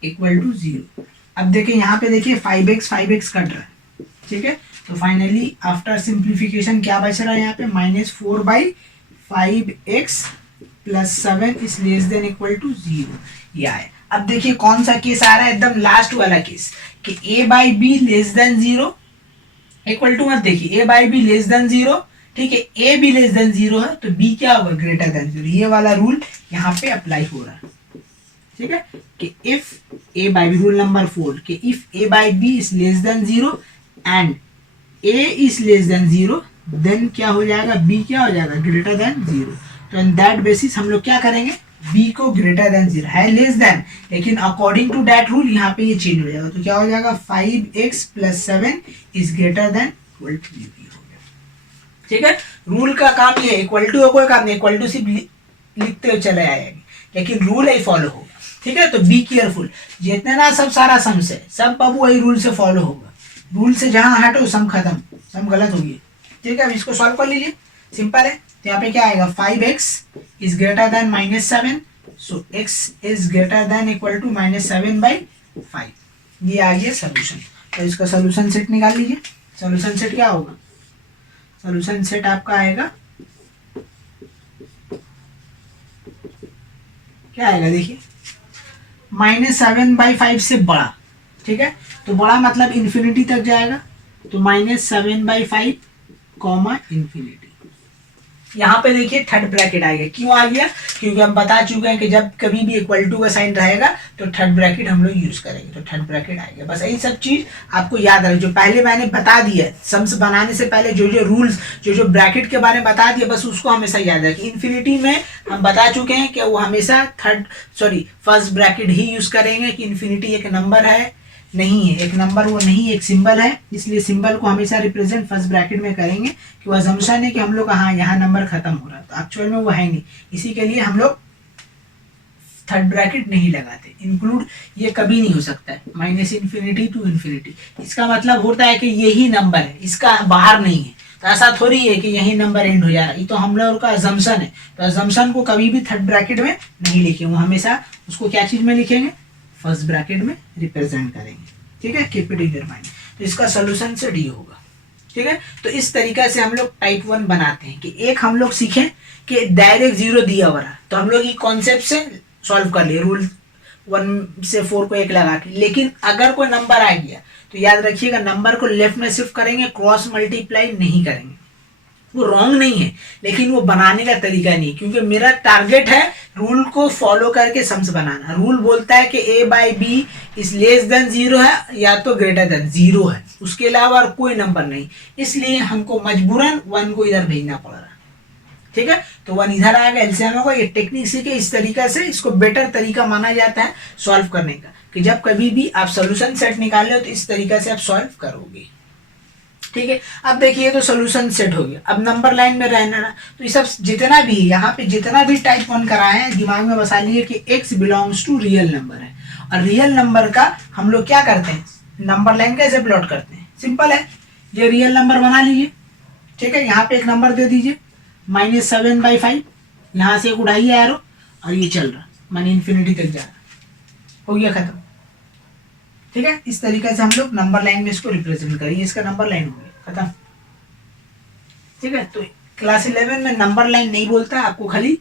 इक्वल टू 0। अब देखिए यहाँ पे देखिए 5x कट रहा है, ठीक है। तो फाइनली आफ्टर सिंप्लीफिकेशन क्या बच रहा है यहाँ पे, -4/5x + 7 is less than equal to 0, ये आया। अब देखिए कौन सा केस आ रहा है, एकदम लास्ट वाला केस कि a/b less than 0 equal to, मत देखिए a/b लेस देन 0, ठीक है, a भी लेस देन 0 है तो b क्या होगा, ग्रेटर देन 0। ये वाला रूल यहाँ पे अप्लाई हो रहा है, ठीक है, कि इफ a/b, रूल नंबर 4 कि if a/b is less than 0 and a is less than 0 then क्या हो जाएगा, b क्या हो जाएगा, ग्रेटर देन 0। तो इन दैट बेसिस हम लोग क्या करेंगे, b को ग्रेटर देन 0 है, लेस देन, लेकिन अकॉर्डिंग टू दैट रूल यहाँ पे ये चेंज हो जाएगा। तो क्या हो जाएगा, 5x + 7 is greater than equal to 0 हो गया। ठीक है, रूल का काम ये है, इक्वल टू कोई काम नहीं, इक्वल टू सिर्फ लिखते हुए चले आएंगे, लेकिन रूल ही फॉलो होगा। ठीक है, तो बी केयरफुल, जितने ना सब सारा सम से, सब बाबू वही रूल से फॉलो होगा, रूल से जहां हटो सम खत्म, सम गलत होगी। ठीक है, अब इसको सॉल्व कर लीजिए, सिंपल है। तो यहाँ पे क्या आएगा, 5x is greater than -7, so x is greater than equal to -7/5, ये आ गया सोल्यूशन। तो इसका सोल्यूशन सेट निकाल लीजिए। सोल्यूशन सेट क्या होगा, सोल्यूशन सेट आपका आएगा, क्या आएगा देखिए, -7/5 से बड़ा। ठीक है, तो बड़ा मतलब इन्फिनिटी तक जाएगा, तो -7/5 कॉमा इन्फिनिटी। यहाँ पे देखिए थर्ड ब्रैकेट आ गया, क्यों आ गया, क्योंकि हम बता चुके हैं कि जब कभी भी इक्वल टू का साइन रहेगा तो थर्ड ब्रैकेट हम लोग यूज करेंगे, तो थर्ड ब्रैकेट आएगा। बस यही सब चीज आपको याद रहे, जो पहले मैंने बता दिया सम्स बनाने से पहले, जो जो रूल्स, जो जो ब्रैकेट के बारे में बता दिया, बस उसको हमेशा याद रखें। इन्फिनिटी में हम बता चुके हैं कि वो हमेशा फर्स्ट ब्रैकेट ही यूज करेंगे, कि इन्फिनिटी एक नंबर है नहीं है, एक नंबर वो नहीं, एक सिंबल है, इसलिए सिंबल को हमेशा रिप्रेजेंट फर्स्ट ब्रैकेट में करेंगे, कि वो अजम्पशन है कि हम लोग हाँ यहाँ नंबर खत्म हो रहा है, तो एक्चुअल में वो है नहीं, इसी के लिए हम लोग थर्ड ब्रैकेट नहीं लगाते। इंक्लूड ये कभी नहीं हो सकता है, -इन्फिनिटी टू इन्फिनिटी, इसका मतलब होता है कि यही नंबर है, इसका बाहर नहीं है, तो ऐसा थोड़ी है कि यही नंबर एंड हो जा रहा है, ये तो हम लोग का अजम्पशन है। तो अजम्पशन को कभी भी थर्ड ब्रैकेट में नहीं लिखेंगे, वो हमेशा उसको क्या चीज में लिखेंगे, फर्स्ट ब्रैकेट में रिप्रेजेंट करेंगे। ठीक है, keep it in your mind. तो इसका सोल्यूशन से डी होगा। ठीक है, तो इस तरीके से हम लोग टाइप 1 बनाते हैं, कि एक हम लोग सीखें कि डायरेक्ट 0 दिया हुआ है, तो हम लोग ये कॉन्सेप्ट से सॉल्व कर लिए, रूल 1 से 4 को 1 लगा के। लेकिन अगर कोई नंबर आ गया तो याद रखिएगा, नंबर को लेफ्ट में शिफ्ट करेंगे, क्रॉस मल्टीप्लाई नहीं करेंगे। वो रॉन्ग नहीं है, लेकिन वो बनाने का तरीका नहीं, क्योंकि मेरा टारगेट है रूल को फॉलो करके सम्स बनाना। रूल बोलता है कि a/b इज लेस देन 0 है या तो ग्रेटर देन 0 है, उसके अलावा और कोई नंबर नहीं, इसलिए हमको मजबूरन 1 को इधर भेजना पड़ रहा है। ठीक है, तो 1 इधर आएगा, एलसीएम होगा। ये टेक्निक सीखे, इस तरीका से इसको बेटर तरीका माना जाता है सॉल्व करने का, कि जब कभी भी आप सोल्यूशन सेट निकाले हो तो इस तरीका से आप सॉल्व करोगे। ठीक है, अब देखिए तो सोल्यूशन सेट हो गया। अब नंबर लाइन में रहना ना, तो ये सब जितना भी यहाँ पे जितना भी टाइप 1 कराए हैं, दिमाग में बसा लिए कि x belongs to real number है, और रियल नंबर का हम लोग क्या करते हैं, नंबर लाइन कैसे प्लॉट करते हैं, सिंपल है, ये रियल नंबर बना लीजिए। ठीक है, यहाँ पे एक नंबर दे दीजिए -7/5, यहाँ से एक उड़ाइए एरो, और ये चल रहा माने इन्फिनिटी तक जा रहा, हो गया खत्म। ठीक है, इस तरीके से हम लोग नंबर लाइन में इसको रिप्रेजेंट करेंगे, इसका नंबर लाइन हो गया खत्म। ठीक है, तो क्लास 11 में नंबर लाइन नहीं बोलता, आपको खाली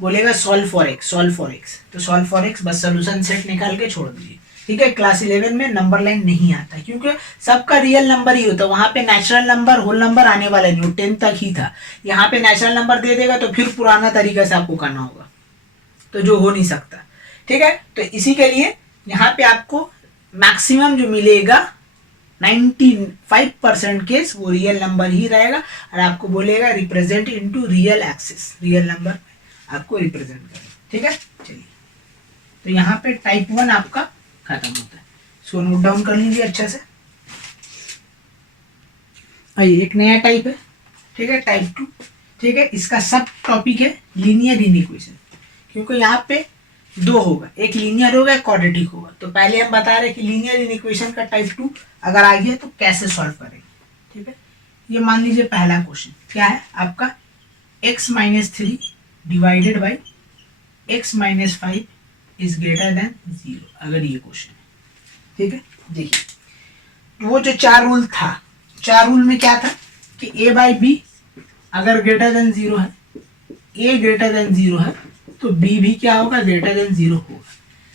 बोलेगा solve for x, solve for x, तो सॉल्व फॉर एक्स बस सोल्यूशन सेट निकाल के छोड़ दीजिए। ठीक है, क्लास 11 में नंबर लाइन नहीं आता, क्योंकि सबका रियल नंबर ही होता है, वहां पे नेचुरल नंबर होल नंबर आने वाला नहीं, 10 तक ही था। यहाँ पे नेचुरल नंबर दे देगा तो फिर पुराना तरीका से आपको करना होगा, तो जो हो नहीं सकता। ठीक है, तो इसी के लिए यहाँ पे आपको मैक्सिमम जो मिलेगा 95% केस वो रियल नंबर ही रहेगा, और आपको बोलेगा represent into real axis, real number आपको रिप्रेजेंट करेगा। ठीक है, चलिए, तो यहाँ पे टाइप 1 आपका खत्म होता है, इसको नोट डाउन कर लीजिए अच्छे से। आइए, एक नया टाइप है। ठीक है, टाइप 2। ठीक है, इसका सब टॉपिक है लीनियर इनइक्वेशन, क्योंकि यहाँ पे 2 होगा, एक लीनियर होगा, एक क्वाड्रेटिक होगा। तो पहले हम बता रहे कि लीनियर इनइक्वेशन का टाइप 2 अगर आ गया तो कैसे सॉल्व करेंगे। ठीक है, ये मान लीजिए पहला क्वेश्चन क्या है आपका, x-3 divided by x-5 is greater than 0, अगर ये क्वेश्चन है। ठीक है, देखिए वो जो 4 रूल था, 4 रूल में क्या था कि a/b अगर ग्रेटर देन 0 है, a ग्रेटर देन 0 है, तो b भी क्या होगा, ग्रेटर देन 0 होगा।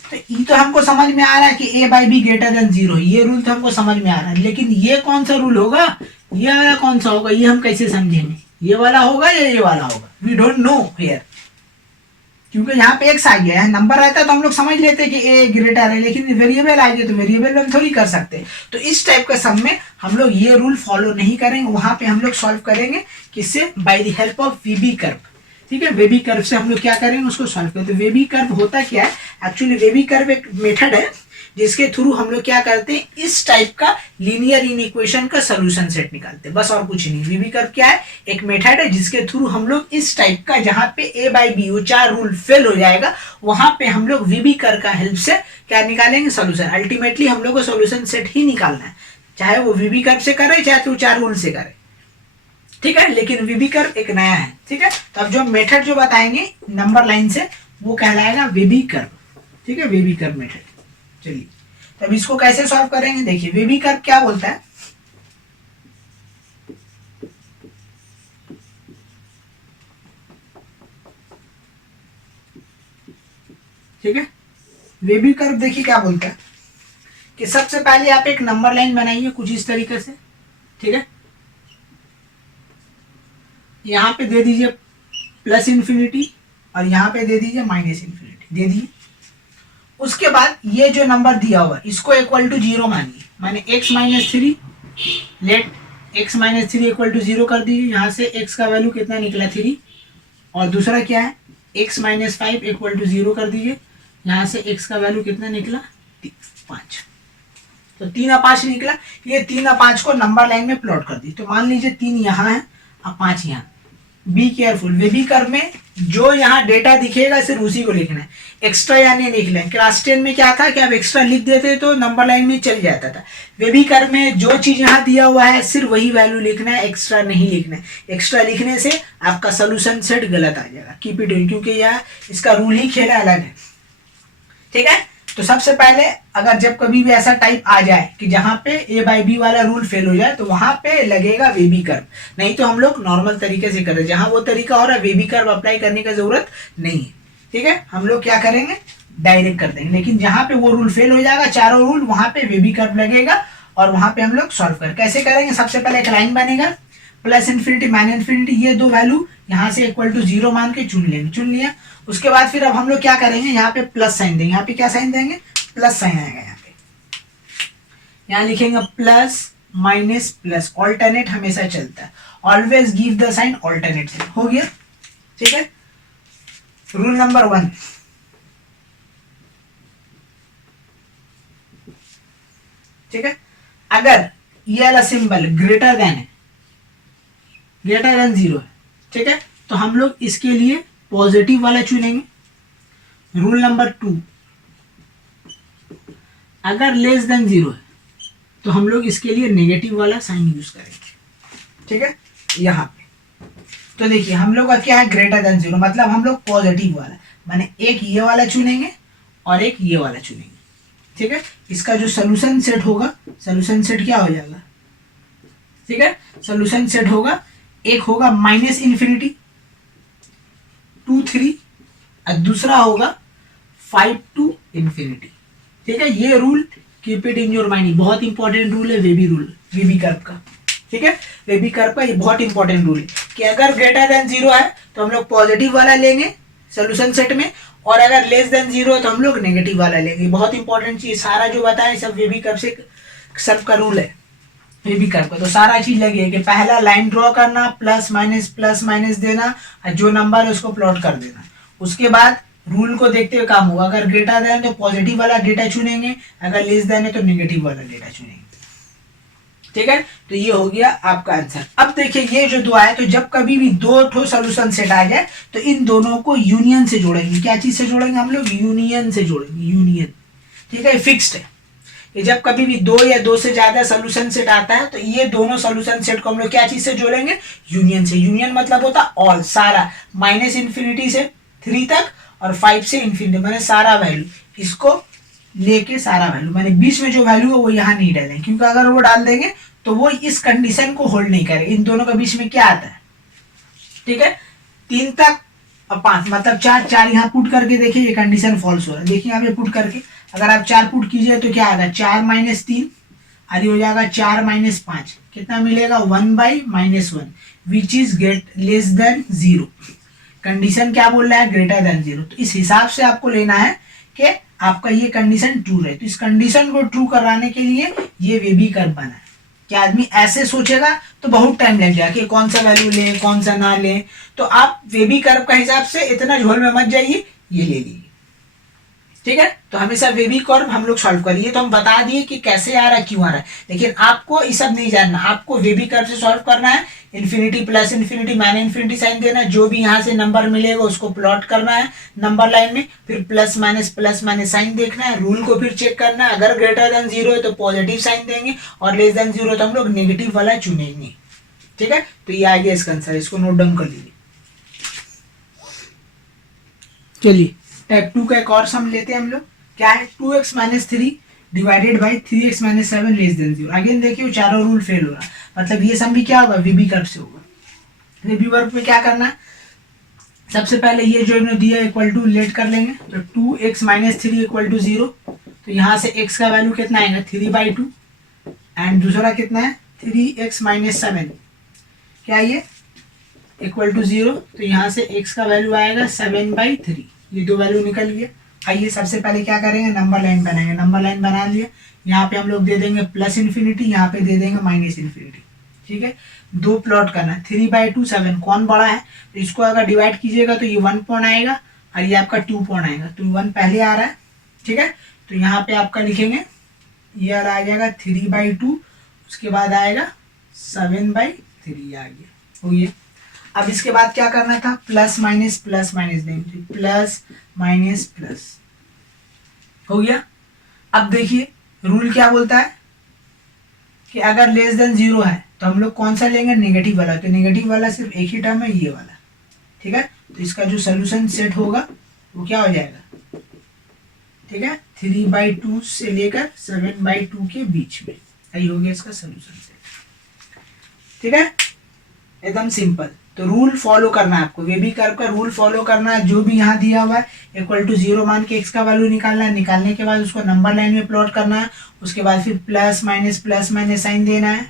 तो ये तो हमको समझ में आ रहा है कि a/b ग्रेटर देन 0 है, ये रूल तो हमको समझ में आ रहा है, लेकिन ये कौन सा रूल होगा, ये वाला कौन सा होगा, ये हम कैसे समझेंगे, ये वाला होगा या ये वाला होगा, वी डोंट नो हियर, क्योंकि यहाँ पे x आ गया है, नंबर रहता है तो हम लोग समझ लेते हैं कि a ग्रेटर है, लेकिन वेरिएबल आ गया तो वेरिएबल हम थोड़ी कर सकते। तो इस टाइप का सम में हम लोग ये रूल फॉलो नहीं करेंगे, वहां पे हम लोग सॉल्व करेंगे किससे, by the help of VB curve. ठीक है, वेबी कर्व से हम लोग क्या करेंगे, उसको सॉल्व करें। तो वेबी कर्व होता क्या है, एक्चुअली वेबी कर्व एक मेथड है जिसके थ्रू हम लोग क्या करते हैं, इस टाइप का लीनियर इनइक्वेशन का सोल्यूशन सेट निकालते हैं, बस और कुछ नहीं। वेबी कर्व क्या है, एक मेथड है जिसके थ्रू हम लोग इस टाइप का, जहां पे ए बाई बी वो 4 रूल फेल हो जाएगा, वहां पे हम लोग वेबी कर्व का हेल्प से क्या निकालेंगे, सोल्यूशन। अल्टीमेटली हम लोग को सोल्यूशन सेट ही निकालना है, चाहे वो वेबी कर्व से करे चाहे तो 4 रूल से करे, ठीक है। लेकिन वेबी कर्व एक नया है, ठीक है। तो अब जो मेथड जो बताएंगे नंबर लाइन से, वो कहलाएगा वेबी कर्व, ठीक है, वेबी कर्व मेथड। चलिए, तब इसको कैसे सॉल्व करेंगे, देखिए वेबी कर्व क्या बोलता है, ठीक है। वेबी कर्व देखिए क्या बोलता है कि सबसे पहले आप एक नंबर लाइन बनाइए कुछ इस तरीके से, ठीक है। यहां पे दे दीजिए प्लस इन्फिनिटी और यहां पे दे दीजिए माइनस इन्फिनिटी, दे दीजिए। उसके बाद ये जो नंबर दिया हुआ इसको इक्वल टू 0 मानिए, माने x minus 3, let x minus 3 equal to 0 कर दीजिए। यहाँ से x का वैल्यू कितना निकला 3, और दूसरा क्या है x माइनस 5 इक्वल टू 0 कर दीजिए। यहाँ से x का वैल्यू कितना निकला 5, तो 3 और 5 निकला। ये 3 और 5 को नंबर लाइन में प्लॉट कर दीजिए। तो मान लीजिए 3 यहाँ है और 5 यहाँ। बी केयरफुल, वेबी कर्व में जो यहाँ डेटा दिखेगा सिर्फ उसी को लिखना है, एक्स्ट्रा या नहीं लिखना है। क्लास 10 में क्या था कि आप एक्स्ट्रा लिख देते तो नंबर लाइन में चल जाता था। वेबी कर्व में जो चीज यहाँ दिया हुआ है सिर्फ वही वैल्यू लिखना है, एक्स्ट्रा नहीं लिखना है। एक्स्ट्रा लिखने से आपका सोल्यूशन सेट गलत आ जाएगा, कीप इट इन, क्योंकि यह इसका रूल ही खेला अलग है, ठीक है। तो सबसे पहले अगर जब कभी भी ऐसा टाइप आ जाए कि जहां पे ए बाई बी वाला रूल फेल हो जाए, तो वहां पे लगेगा वेबी कर्व। नहीं तो हम लोग नॉर्मल तरीके से करें, जहां वो तरीका हो रहा है वेबी कर्व अप्लाई करने की जरूरत नहीं है, ठीक है। हम लोग क्या करेंगे, डायरेक्ट कर देंगे। लेकिन जहां पे वो रूल फेल हो जाएगा, चारों रूल, वहां पे वेबी कर्व लगेगा और वहां पे हम लोग सॉल्व कर। कैसे करेंगे, सबसे पहले एक लाइन बनेगा, प्लस इन्फिनिटी माइनस इन्फिनिटी, ये दो वैल्यू यहाँ से इक्वल टू 0 मान के चुन लेंगे, चुन लिया। उसके बाद फिर अब हम लोग क्या करेंगे, यहाँ पे प्लस साइन देंगे। यहाँ पे क्या साइन देंगे, प्लस साइन आएगा। यहाँ पे यहाँ लिखेंगे प्लस माइनस प्लस, ऑल्टरनेट हमेशा चलता है, always give the sign alternate sign, हो गया, ठीक है। रूल नंबर 1, ठीक है। अगर ये वाला सिंबल ग्रेटर देन है, ग्रेटर देन 0 है, ठीक है, तो हम लोग इसके लिए पॉजिटिव वाला चुनेंगे। रूल नंबर 2, अगर लेस देन 0 है तो हम लोग इसके लिए नेगेटिव वाला साइन यूज करेंगे, ठीक है। यहाँ पे तो देखिए हम लोग का क्या है, ग्रेटर देन 0, मतलब हम लोग पॉजिटिव वाला, माने एक ये वाला चुनेंगे और एक ये वाला चुनेंगे, ठीक है। इसका जो सोल्यूशन सेट होगा, सोल्यूशन सेट क्या हो जाएगा, ठीक है, सोल्यूशन सेट होगा, एक होगा माइनस इन्फिनिटी 2 3 और दूसरा होगा 5 टू इन्फिनिटी, ठीक है। ये rule keep it in your mind, बहुत इंपॉर्टेंट रूल है वेबी रूल, वेबी कर्व का, ठीक है। वेबी कर्व का ये बहुत इंपॉर्टेंट रूल है कि अगर ग्रेटर देन 0 है तो हम लोग पॉजिटिव वाला लेंगे सोल्यूशन सेट में, और अगर लेस देन 0 है तो हम लोग नेगेटिव वाला लेंगे। बहुत इंपॉर्टेंट चीज, सारा जो बताया सब वेबी कर्व से सर्व का रूल है, वेबी कर्व का। तो सारा चीज लगी है कि पहला लाइन ड्रॉ करना, प्लस माइनस देना, और जो नंबर है उसको प्लॉट कर देना। उसके बाद रूल को देखते हुए काम होगा, अगर ग्रेटर देन तो पॉजिटिव वाला डेटा चुनेंगे, अगर लेस देन है तो नेगेटिव वाला डेटा चुनेंगे, ठीक है। तो ये हो गया आपका आंसर। अब देखिए ये जो दो आए, तो जब कभी भी दो ठो सोल्यूशन सेट आ जाए तो इन दोनों को यूनियन से जोड़ेंगे। क्या चीज से जोड़ेंगे, हम लोग यूनियन से जोड़ेंगे, यूनियन, ठीक है, फिक्स्ड है। ये जब कभी भी दो या दो से ज्यादा सोल्यूशन सेट आता है तो ये दोनों सोल्यूशन सेट को हम लोग क्या चीज से जोड़ेंगे, यूनियन से। यूनियन मतलब होता ऑल, सारा, माइनस इन्फिनिटी से 3 तक और 5 से इन्फिनिटी, मैंने सारा वैल्यू, इसको लेके सारा वैल्यू, मैंने बीच में जो वैल्यू है वो यहाँ नहीं डालेंगे, क्योंकि अगर वो डाल देंगे तो वो इस कंडीशन को होल्ड नहीं करेगा। इन दोनों के बीच में क्या आता है, ठीक है, 3 तक और 5 मतलब 4 यहाँ पुट करके देखिए ये कंडीशन फॉल्स हो रहा है। देखिए यहाँ पे पुट करके अगर आप 4 पुट कीजिए तो क्या आएगा, 4 माइनस 3 आदि हो जाएगा 4 माइनस 5, कितना मिलेगा 1/-1 which is great less than 0। Condition क्या बोल रहा है, ग्रेटर देन 0। तो इस हिसाब से आपको लेना है कि आपका ये कंडीशन ट्रू है। तो इस कंडीशन को ट्रू कराने के लिए ये वेबी कर्व बना है। कि आदमी ऐसे सोचेगा तो बहुत टाइम लग जाएगा कि कौन सा वैल्यू लें कौन सा ना लें। तो आप वेबी कर्व का हिसाब से इतना झोल में मत जाइए, ये ले लीजिए, ठीक है। तो हमेशा वेबी कर्व हम लोग सॉल्व करिए। तो हम बता दिए कि कैसे आ रहा है क्यों आ रहा है, लेकिन आपको ये सब नहीं जानना, आपको वेबी कर्व से सॉल्व करना है। Infinity plus infinity minus infinity sign देना है, जो भी यहाँ से नंबर मिलेगा उसको प्लॉट करना है नंबर लाइन में, फिर प्लस माइनस साइन देखना है, रूल को फिर चेक करना है। अगर ग्रेटर देन जीरो है तो पॉजिटिव साइन देंगे और लेस देन जीरो तो हम लोग नेगेटिव वाला चुनेंगे, ठीक है। तो ये आ गया इसका आंसर, इसको नोट डाउन कर लीजिए। चलिए टाइप 2 का एक और सम लेते हैं हम लोग। क्या है, 2x minus 3 divided by 3x minus 7 less than 0। Again देखिए वो चारों रूल फेल हो रहा, मतलब ये सम भी क्या होगा, वीबी कर्व से होगा। वीबी कर्व में क्या करना है, सबसे पहले ये जो इन्होंने दिया इक्वल टू लेट कर लेंगे। तो 2x माइनस 3 इक्वल टू 0, तो यहाँ से x का वैल्यू कितना आएगा 3/2 एंड दूसरा कितना है 3x माइनस 7, क्या ये इक्वल टू 0, तो यहाँ से x का वैल्यू आएगा 7/3। ये दो वैल्यू निकल गया। आइए सबसे पहले क्या करेंगे, नंबर लाइन बनाएंगे। नंबर लाइन बना लिया, यहाँ पे हम लोग दे देंगे प्लस इन्फिनिटी, यहाँ पे दे देंगे माइनस इन्फिनिटी, ठीक है। दो प्लॉट करना है, 3/2 7 कौन बड़ा है, तो इसको अगर डिवाइड कीजिएगा तो ये 1 पॉइंट आएगा और ये आपका 2 पॉइंट आएगा, तो 1 पहले आ रहा है, ठीक है। तो यहाँ पे आपका लिखेंगे ये आ जाएगा 3/2, उसके बाद आएगा 7/3 आ गया, हो गया। अब इसके बाद क्या करना था, प्लस माइनस देंगे, प्लस माइनस प्लस, हो गया। अब देखिए रूल क्या बोलता है कि अगर लेस देन 0 है तो हम लोग कौन सा लेंगे, नेगेटिव वाला। तो नेगेटिव वाला सिर्फ एक ही टर्म है, ये वाला, ठीक है। तो इसका जो सोल्यूशन सेट होगा वो क्या हो जाएगा, ठीक है, 3/2 से लेकर 7/2 के बीच में, यही हो गया इसका सोल्यूशन सेट, ठीक है, एकदम सिंपल। तो रूल फॉलो करना है आपको, वेबी कर्व का रूल फॉलो करना है। जो भी यहाँ दिया हुआ है इक्वल टू 0 मान के x का वैल्यू निकालना है, निकालने के बाद उसको नंबर लाइन में प्लॉट करना है, उसके बाद फिर प्लस माइनस साइन देना है,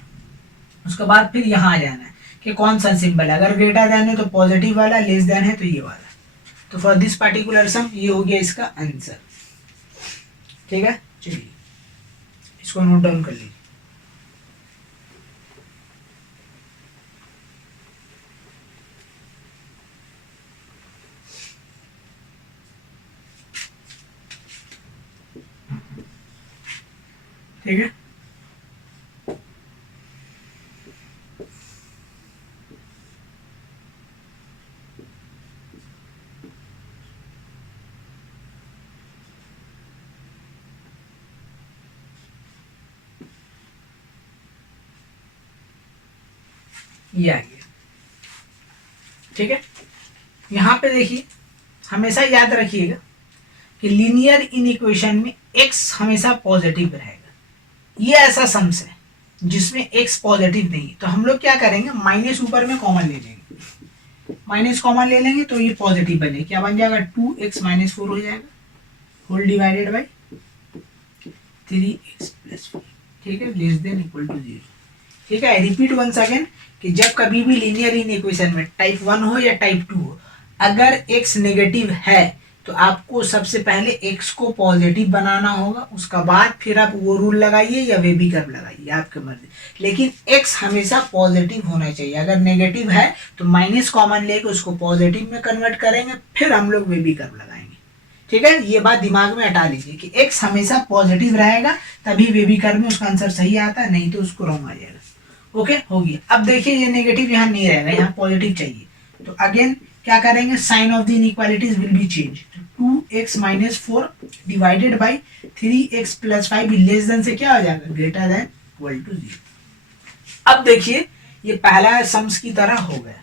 उसके बाद फिर यहाँ आ जाना है कि कौन सा सिंबल है, अगर ग्रेटर देन है तो पॉजिटिव वाला, लेस देन है तो ये वाला। तो फॉर दिस पार्टिकुलर सम ये हो गया इसका आंसर, ठीक है। चलिए इसको नोट डाउन कर लीजिए। ठीक है, ये आ गया, ठीक है। यहाँ पे देखिए हमेशा याद रखिएगा कि लीनियर इनइक्वेशन में x हमेशा पॉजिटिव रहेगा। ये ऐसा सम्स है जिसमें x पॉजिटिव नहीं है, तो हम लोग क्या करेंगे, माइनस ऊपर में कॉमन ले लेंगे, माइनस कॉमन ले लेंगे तो ये पॉजिटिव बनेगा, क्या बन जाएगा 2x माइनस 4 हो जाएगा, whole divided by 3x plus 4, ठीक है, लेस देन इक्वल टू 0, ठीक है। रिपीट वंस अगेन कि जब कभी भी लीनियर इनइक्वेशन में टाइप 1 हो या टाइप 2 हो, अगर x नेगेटिव है तो आपको सबसे पहले x को पॉजिटिव बनाना होगा, उसका बाद फिर आप वो रूल लगाइए या वेबी कर्व लगाइए, आपके मर्जी, लेकिन x हमेशा पॉजिटिव होना चाहिए। अगर नेगेटिव है तो माइनस कॉमन लेके उसको पॉजिटिव में कन्वर्ट करेंगे, फिर हम लोग वेबी कर्व लगाएंगे, ठीक है। ये बात दिमाग में हटा लीजिए कि x हमेशा पॉजिटिव रहेगा, तभी वेबी कर्व में उसका आंसर सही आता है, नहीं तो उसको रॉन्ग आ जाएगा। ओके, हो गया। अब देखिए ये नेगेटिव यहाँ नहीं रहेगा, यहाँ पॉजिटिव चाहिए, तो अगेन क्या करेंगे, sign of the inequalities will be change. 2x minus 4 divided by 3x plus 5 less than से क्या हो जाएगा, ग्रेटर देन इक्वल टू 0। अब देखिए ये पहला सम्स की तरह हो गया,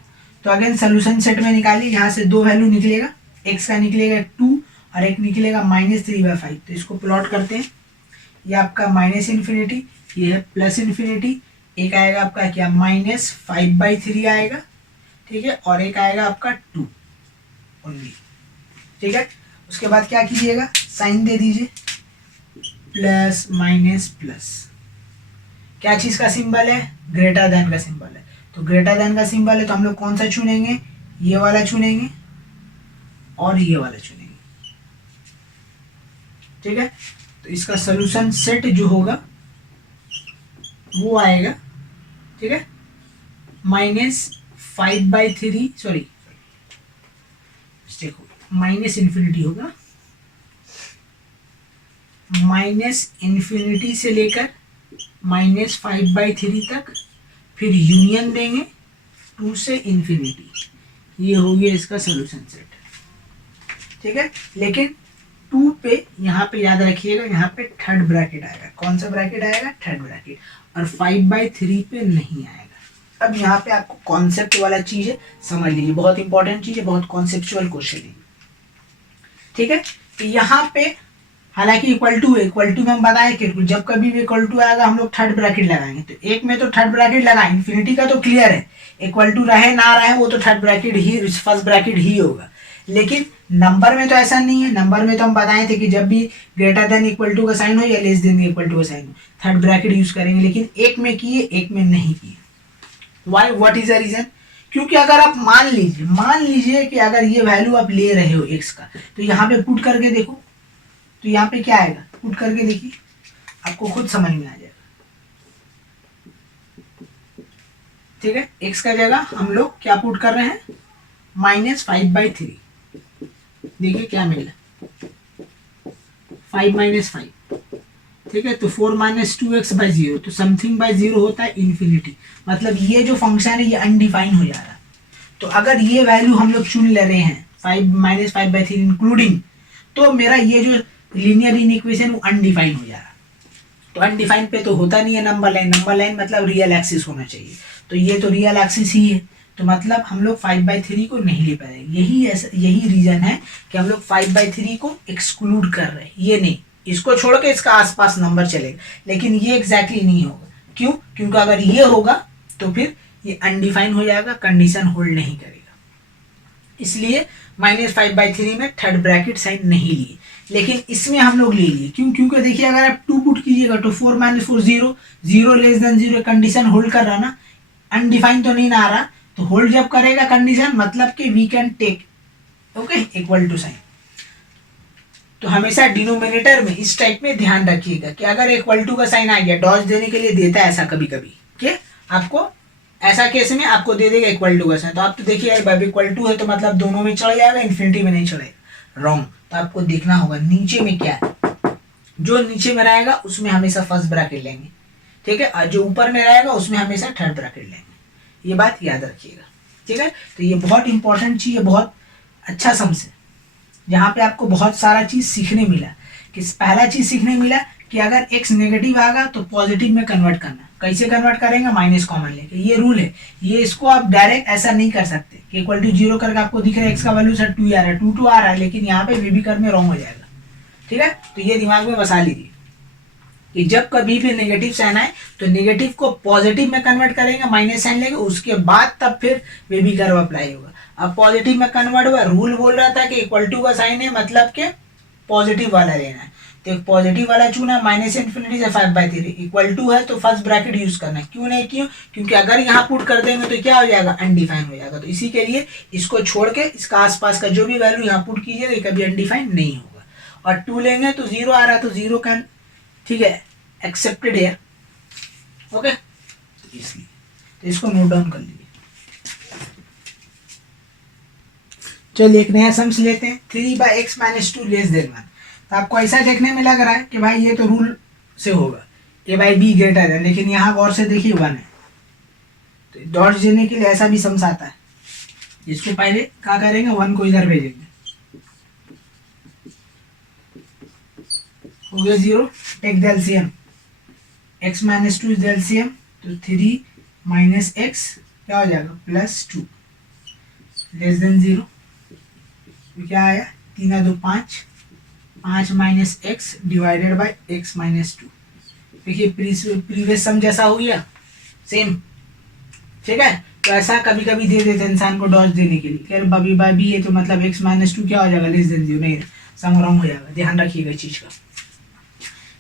तो अगेन सोल्यूशन सेट में निकालिए, यहाँ से दो वैल्यू निकलेगा, x का निकलेगा 2 और एक निकलेगा -3/5। तो इसको प्लॉट करते हैं, ये आपका माइनस इन्फिनिटी, ये है प्लस इन्फिनिटी, एक आएगा आपका क्या -5/3 आएगा, ठीक है, और एक आएगा आपका 2 ओनली, ठीक है। उसके बाद क्या कीजिएगा, साइन दे दीजिए, प्लस माइनस प्लस, क्या चीज का सिंबल है, ग्रेटर देन का सिंबल है, तो ग्रेटर देन का सिंबल है तो हम लोग कौन सा चुनेंगे, ये वाला चुनेंगे और ये वाला चुनेंगे, ठीक है। तो इसका सोल्यूशन सेट जो होगा वो आएगा ठीक है, -5/3, सॉरी मिस्टेक हो गया, माइनस इन्फिनिटी होगा, -∞ से लेकर -5/3 तक, फिर यूनियन देंगे 2 से इन्फिनिटी, ये हो गया इसका सोल्यूशन सेट। ठीक है, लेकिन 2 पे यहाँ पे याद रखिएगा, यहाँ पे थर्ड ब्रैकेट आएगा। कौन सा ब्रैकेट आएगा? Third bracket. और 5/3 पे नहीं आएगा। अब यहाँ पे आपको कॉन्सेप्ट वाला चीज है, समझ लीजिए, बहुत इंपॉर्टेंट चीज है, बहुत कॉन्सेप्चुअल क्वेश्चन है। ठीक है, तो यहाँ पे हालांकि इक्वल टू में हम बताएं कि जब कभी भी इक्वल टू आएगा हम लोग थर्ड ब्रैकेट लगाएंगे। तो एक में तो थर्ड ब्रैकेट लगा, इन्फिनिटी का तो क्लियर है, इक्वल टू रहे ना रहे वो तो थर्ड ब्रैकेट ही, फर्स्ट ब्रैकेट ही होगा। लेकिन नंबर में तो ऐसा नहीं है। नंबर में तो हम बताए थे कि जब भी ग्रेटर देन इक्वल टू का साइन हो या लेस देन इक्वल टू का साइन हो थर्ड ब्रैकेट यूज करेंगे, लेकिन एक में किए एक में नहीं किए। Why, what is the reason? क्योंकि अगर आप मान लीजिए कि अगर ये वैल्यू आप ले रहे हो एक्स का, तो यहाँ पे पुट करके देखो, तो यहाँ पे क्या आएगा, पुट करके देखिए, आपको खुद समझ में आ जाएगा। ठीक है, एक्स का जगह हम लोग क्या पुट कर रहे हैं, -5/3। देखिए क्या मिला, 5 - 5। ठीक है, तो 4 - 2x/0, तो समथिंग बाय 0 होता है इन्फिनिटी। मतलब ये जो फंक्शन है ये अनडिफाइन हो जा रहा है। तो अगर ये वैल्यू हम लोग चुन ले रहे हैं 5 - 5/3 इंक्लूडिंग, तो मेरा ये जो लीनियर इनइक्वेशन वो अनडिफाइन हो जा रहा है। तो अनडिफाइन पे तो होता नहीं है नंबर लाइन मतलब रियल एक्सिस होना चाहिए। तो ये तो रियल एक्सिस ही है, तो मतलब हम लोग 5/3 को नहीं ले पाएंगे। यही रीजन है कि हम लोग 5/3 को एक्सक्लूड कर रहे हैं। ये नहीं, इसको छोड़ के इसका आसपास नंबर चलेगा, लेकिन ये एग्जैक्टली नहीं होगा। क्यों? क्योंकि अगर ये होगा तो फिर ये अनडिफाइन हो जाएगा, कंडीशन होल्ड नहीं करेगा। इसलिए -5/3 में थर्ड ब्रैकेट साइन नहीं लिए, लेकिन इसमें हम लोग ले लिए। क्यों? क्योंकि देखिए अगर आप 2 पुट कीजिएगा तो 4 - 4 0, 0 लेस देन 0, कंडीशन होल्ड कर रहा ना, अनडिफाइन तो नहीं ना आ रहा, तो होल्ड जब करेगा कंडीशन मतलब कि we can take okay equal to sign. तो हमेशा डिनोमिनेटर में इस टाइप में ध्यान रखिएगा कि अगर इक्वल टू का साइन आ गया, डॉज देने के लिए देता है ऐसा कभी कभी कि आपको ऐसा केस में आपको दे देगा इक्वल टू का साइन। तो आप तो देखिए यार इक्वल टू है तो मतलब दोनों में चढ़ जाएगा, इन्फिनिटी में नहीं चढ़ेगा, रॉन्ग। तो आपको देखना होगा नीचे में क्या है, जो नीचे में रहेगा उसमें हमेशा फर्स्ट ब्रैकेट लेंगे। ठीक है, और जो ऊपर में रहेगा उसमें हमेशा थर्ड ब्रैकेट लेंगे। ये बात याद रखिएगा। ठीक है, तो ये बहुत इंपॉर्टेंट चीज है, बहुत अच्छा सम्स है, जहाँ पे आपको बहुत सारा चीज सीखने मिला। कि पहला चीज सीखने मिला कि अगर x नेगेटिव आएगा तो पॉजिटिव में कन्वर्ट करना। कैसे कन्वर्ट करेंगे? माइनस कॉमन लेके। ये रूल है, ये इसको आप डायरेक्ट ऐसा नहीं कर सकते कि इक्वल टू 0 करके आपको दिख रहा है x का वैल्यू सर 2 आ रहा है, 2 आ रहा है, लेकिन यहाँ पे वी भी कर में रॉन्ग हो जाएगा। ठीक है, तो ये दिमाग में बसा लीजिए कि जब कभी भी नेगेटिव साइन आए तो नेगेटिव को पॉजिटिव में कन्वर्ट करेंगे, माइनस साइन लेंगे, उसके बाद तब फिर बेबी कर्व अप्लाई होगा। अब पॉजिटिव में कन्वर्ट हुआ, रूल बोल रहा था कि इक्वल टू का साइन है मतलब के पॉजिटिव वाला लेना है, तो एक पॉजिटिव वाला चुना, -∞ से 5/3, इक्वल टू है तो फर्स्ट ब्रैकेट यूज करना है। क्यों नहीं? क्यों? क्योंकि अगर यहाँ पुट कर देंगे तो क्या हो जाएगा, अनडिफाइन हो जाएगा। तो इसी के लिए इसको छोड़ के इसका आसपास का जो भी वैल्यू यहाँ पुट कीजिएगा कभी अनडिफाइन नहीं होगा। और 2 लेंगे तो 0 आ रहा है तो 0 कैन, ठीक है, एक्सेप्टेड है। ओके, इसलिए तो इसको नोट डाउन कर लीजिए। चलिए एक नया सम्स लेते हैं, 3/x - 2 लेस देन 1। तो आपको ऐसा देखने में लग रहा है कि भाई ये तो रूल से होगा a/b ग्रेटर है, लेकिन यहाँ गौर से देखिए 1 है। तो डॉट्स देने के लिए ऐसा भी सम्स आता है, इसको पहले क्या करेंगे, 1 को इधर भेजेंगे, हो गया 0। Take the LCM, x - 2 is the LCM, तो 3 - x क्या हो जाएगा, +2 लेस देन 0। क्या आया, 3 2 5, 5 - x डिवाइडेड बाय x - 2। देखिए प्रीवियस सम जैसा हो गया, सेम। ठीक है, तो ऐसा कभी कभी दे देते हैं इंसान को डॉज देने के लिए, क्या b/b है तो मतलब x - 2 क्या हो जाएगा, लेस देन 0। नहीं, सम रॉन्ग हो जाएगा। ध्यान रखिएगा इस चीज का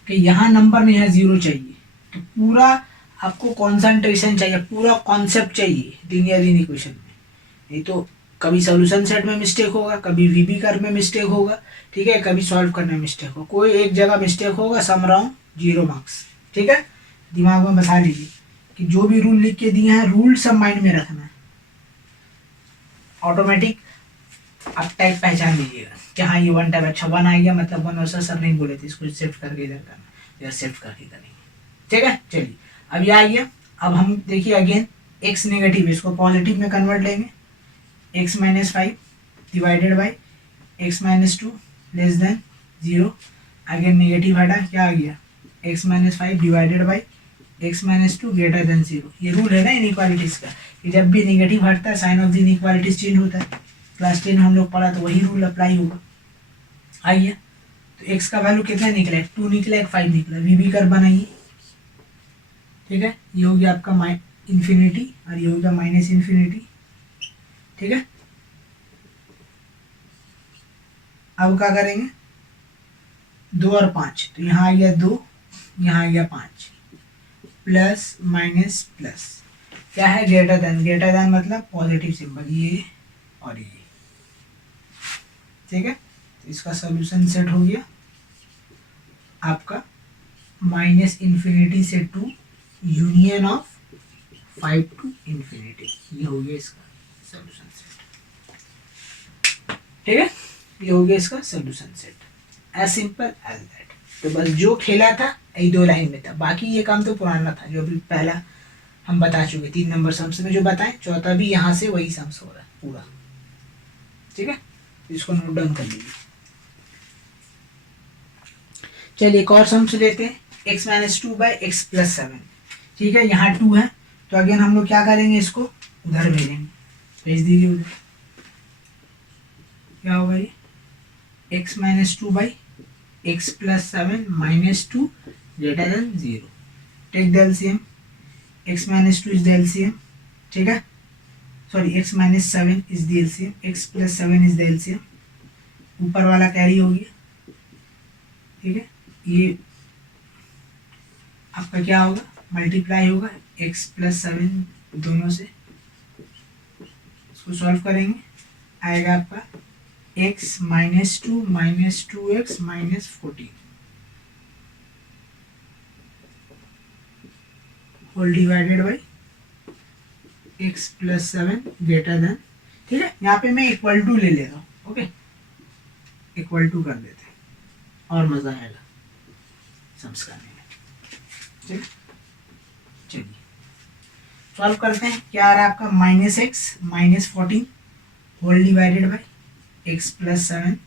कि यहाँ नंबर में है 0 चाहिए, तो पूरा आपको कॉन्सेंट्रेशन चाहिए, पूरा कॉन्सेप्ट चाहिए लीनियर इक्वेशन में। नहीं तो कभी सोल्यूशन सेट में मिस्टेक होगा, कभी वीबी कर्व में मिस्टेक होगा, ठीक है, कभी सॉल्व करने में मिस्टेक होगा, कोई एक जगह मिस्टेक होगा, सम रॉन्ग 0 मार्क्स। ठीक है, दिमाग में बता लीजिए कि जो भी रूल लिख के दिए हैं रूल सब माइंड में रखना है, ऑटोमेटिक आप टाइप पहचान लीजिएगा कि हाँ ये वन टाइप, अच्छा वन आ गया मतलब वन वर्सेस सर नहीं बोले थे, इसको शिफ्ट करके इधर करना या शिफ्ट करके करेंगे, ठीक है। चलिए अब ये आ गया। अब हम देखिए अगेन x नेगेटिव, इसको पॉजिटिव में कन्वर्ट लेंगे, x minus 5 divided by x minus 2 less than 0, again negative हटा, क्या आ गया x minus 5 divided by x minus 2 greater than 0। ये रूल है ना इनइक्वालिटीज का कि जब भी नेगेटिव हटता है sign of the inequalities change होता है। क्लास 10 में हम लोग पढ़ा तो वही रूल अप्लाई होगा। आइए तो x का वैल्यू कितना निकला है, 2 निकला है, 5 निकला, वी बी कर बनाइए, ठीक है। ये हो गया आपका इन्फिनिटी और ये हो गया माइनस इन्फिनिटी, ठीक है। अब क्या करेंगे, 2 और 5, तो यहाँ आ गया 2, यहाँ आ गया 5, प्लस माइनस प्लस, क्या है ग्रेटर देन मतलब पॉजिटिव सिंबल, ये और ये, ठीक है। तो इसका सॉल्यूशन सेट हो गया आपका माइनस इन्फिनिटी से 2 यूनियन ऑफ 5 टू इन्फिनिटी, ये हो गया इसका सॉल्यूशन सेट, ठीक है। ये हो गया इसका solution set, as simple as that. तो बस जो खेला था यही 2 लाइन में था, बाकी ये काम तो पुराना था जो अभी पहला हम बता चुके, 3 नंबर सम्स में जो बताएं, चौथा भी यहाँ से वही सम्स हो रहा है पूरा, ठीक है। इसको नोट डाउन कर लीजिए। चलिए एक और सम्स लेते हैं, x minus 2 by x plus 7, ठीक है। यहाँ 2 है तो अगेन हम लोग क्या करेंगे, इसको उधर भेजेंगे, भेज दीजिए उधर, क्या होगा ये x minus 2 by x plus 7 minus 2 greater than 0, take the LCM, x minus 2 is the LCM, ठीक है, sorry x minus 7 is the LCM, x plus 7 is the LCM, ऊपर वाला कैरी हो गया, ठीक है। ये आपका क्या होगा, मल्टीप्लाई होगा x प्लस 7 दोनों से, इसको सॉल्व करेंगे, आएगा आपका x minus 2x minus 14 whole divided by x plus 7 greater than, ठीक है। यहाँ पे मैं इक्वल टू ले रहा हूँ, ओके, इक्वल टू कर देते हैं और मज़ा आएगा सम्स करने में, ठीक। चलिए सॉल्व करते हैं, क्या आ रहा है आपका minus x minus 14 whole divided by x plus 7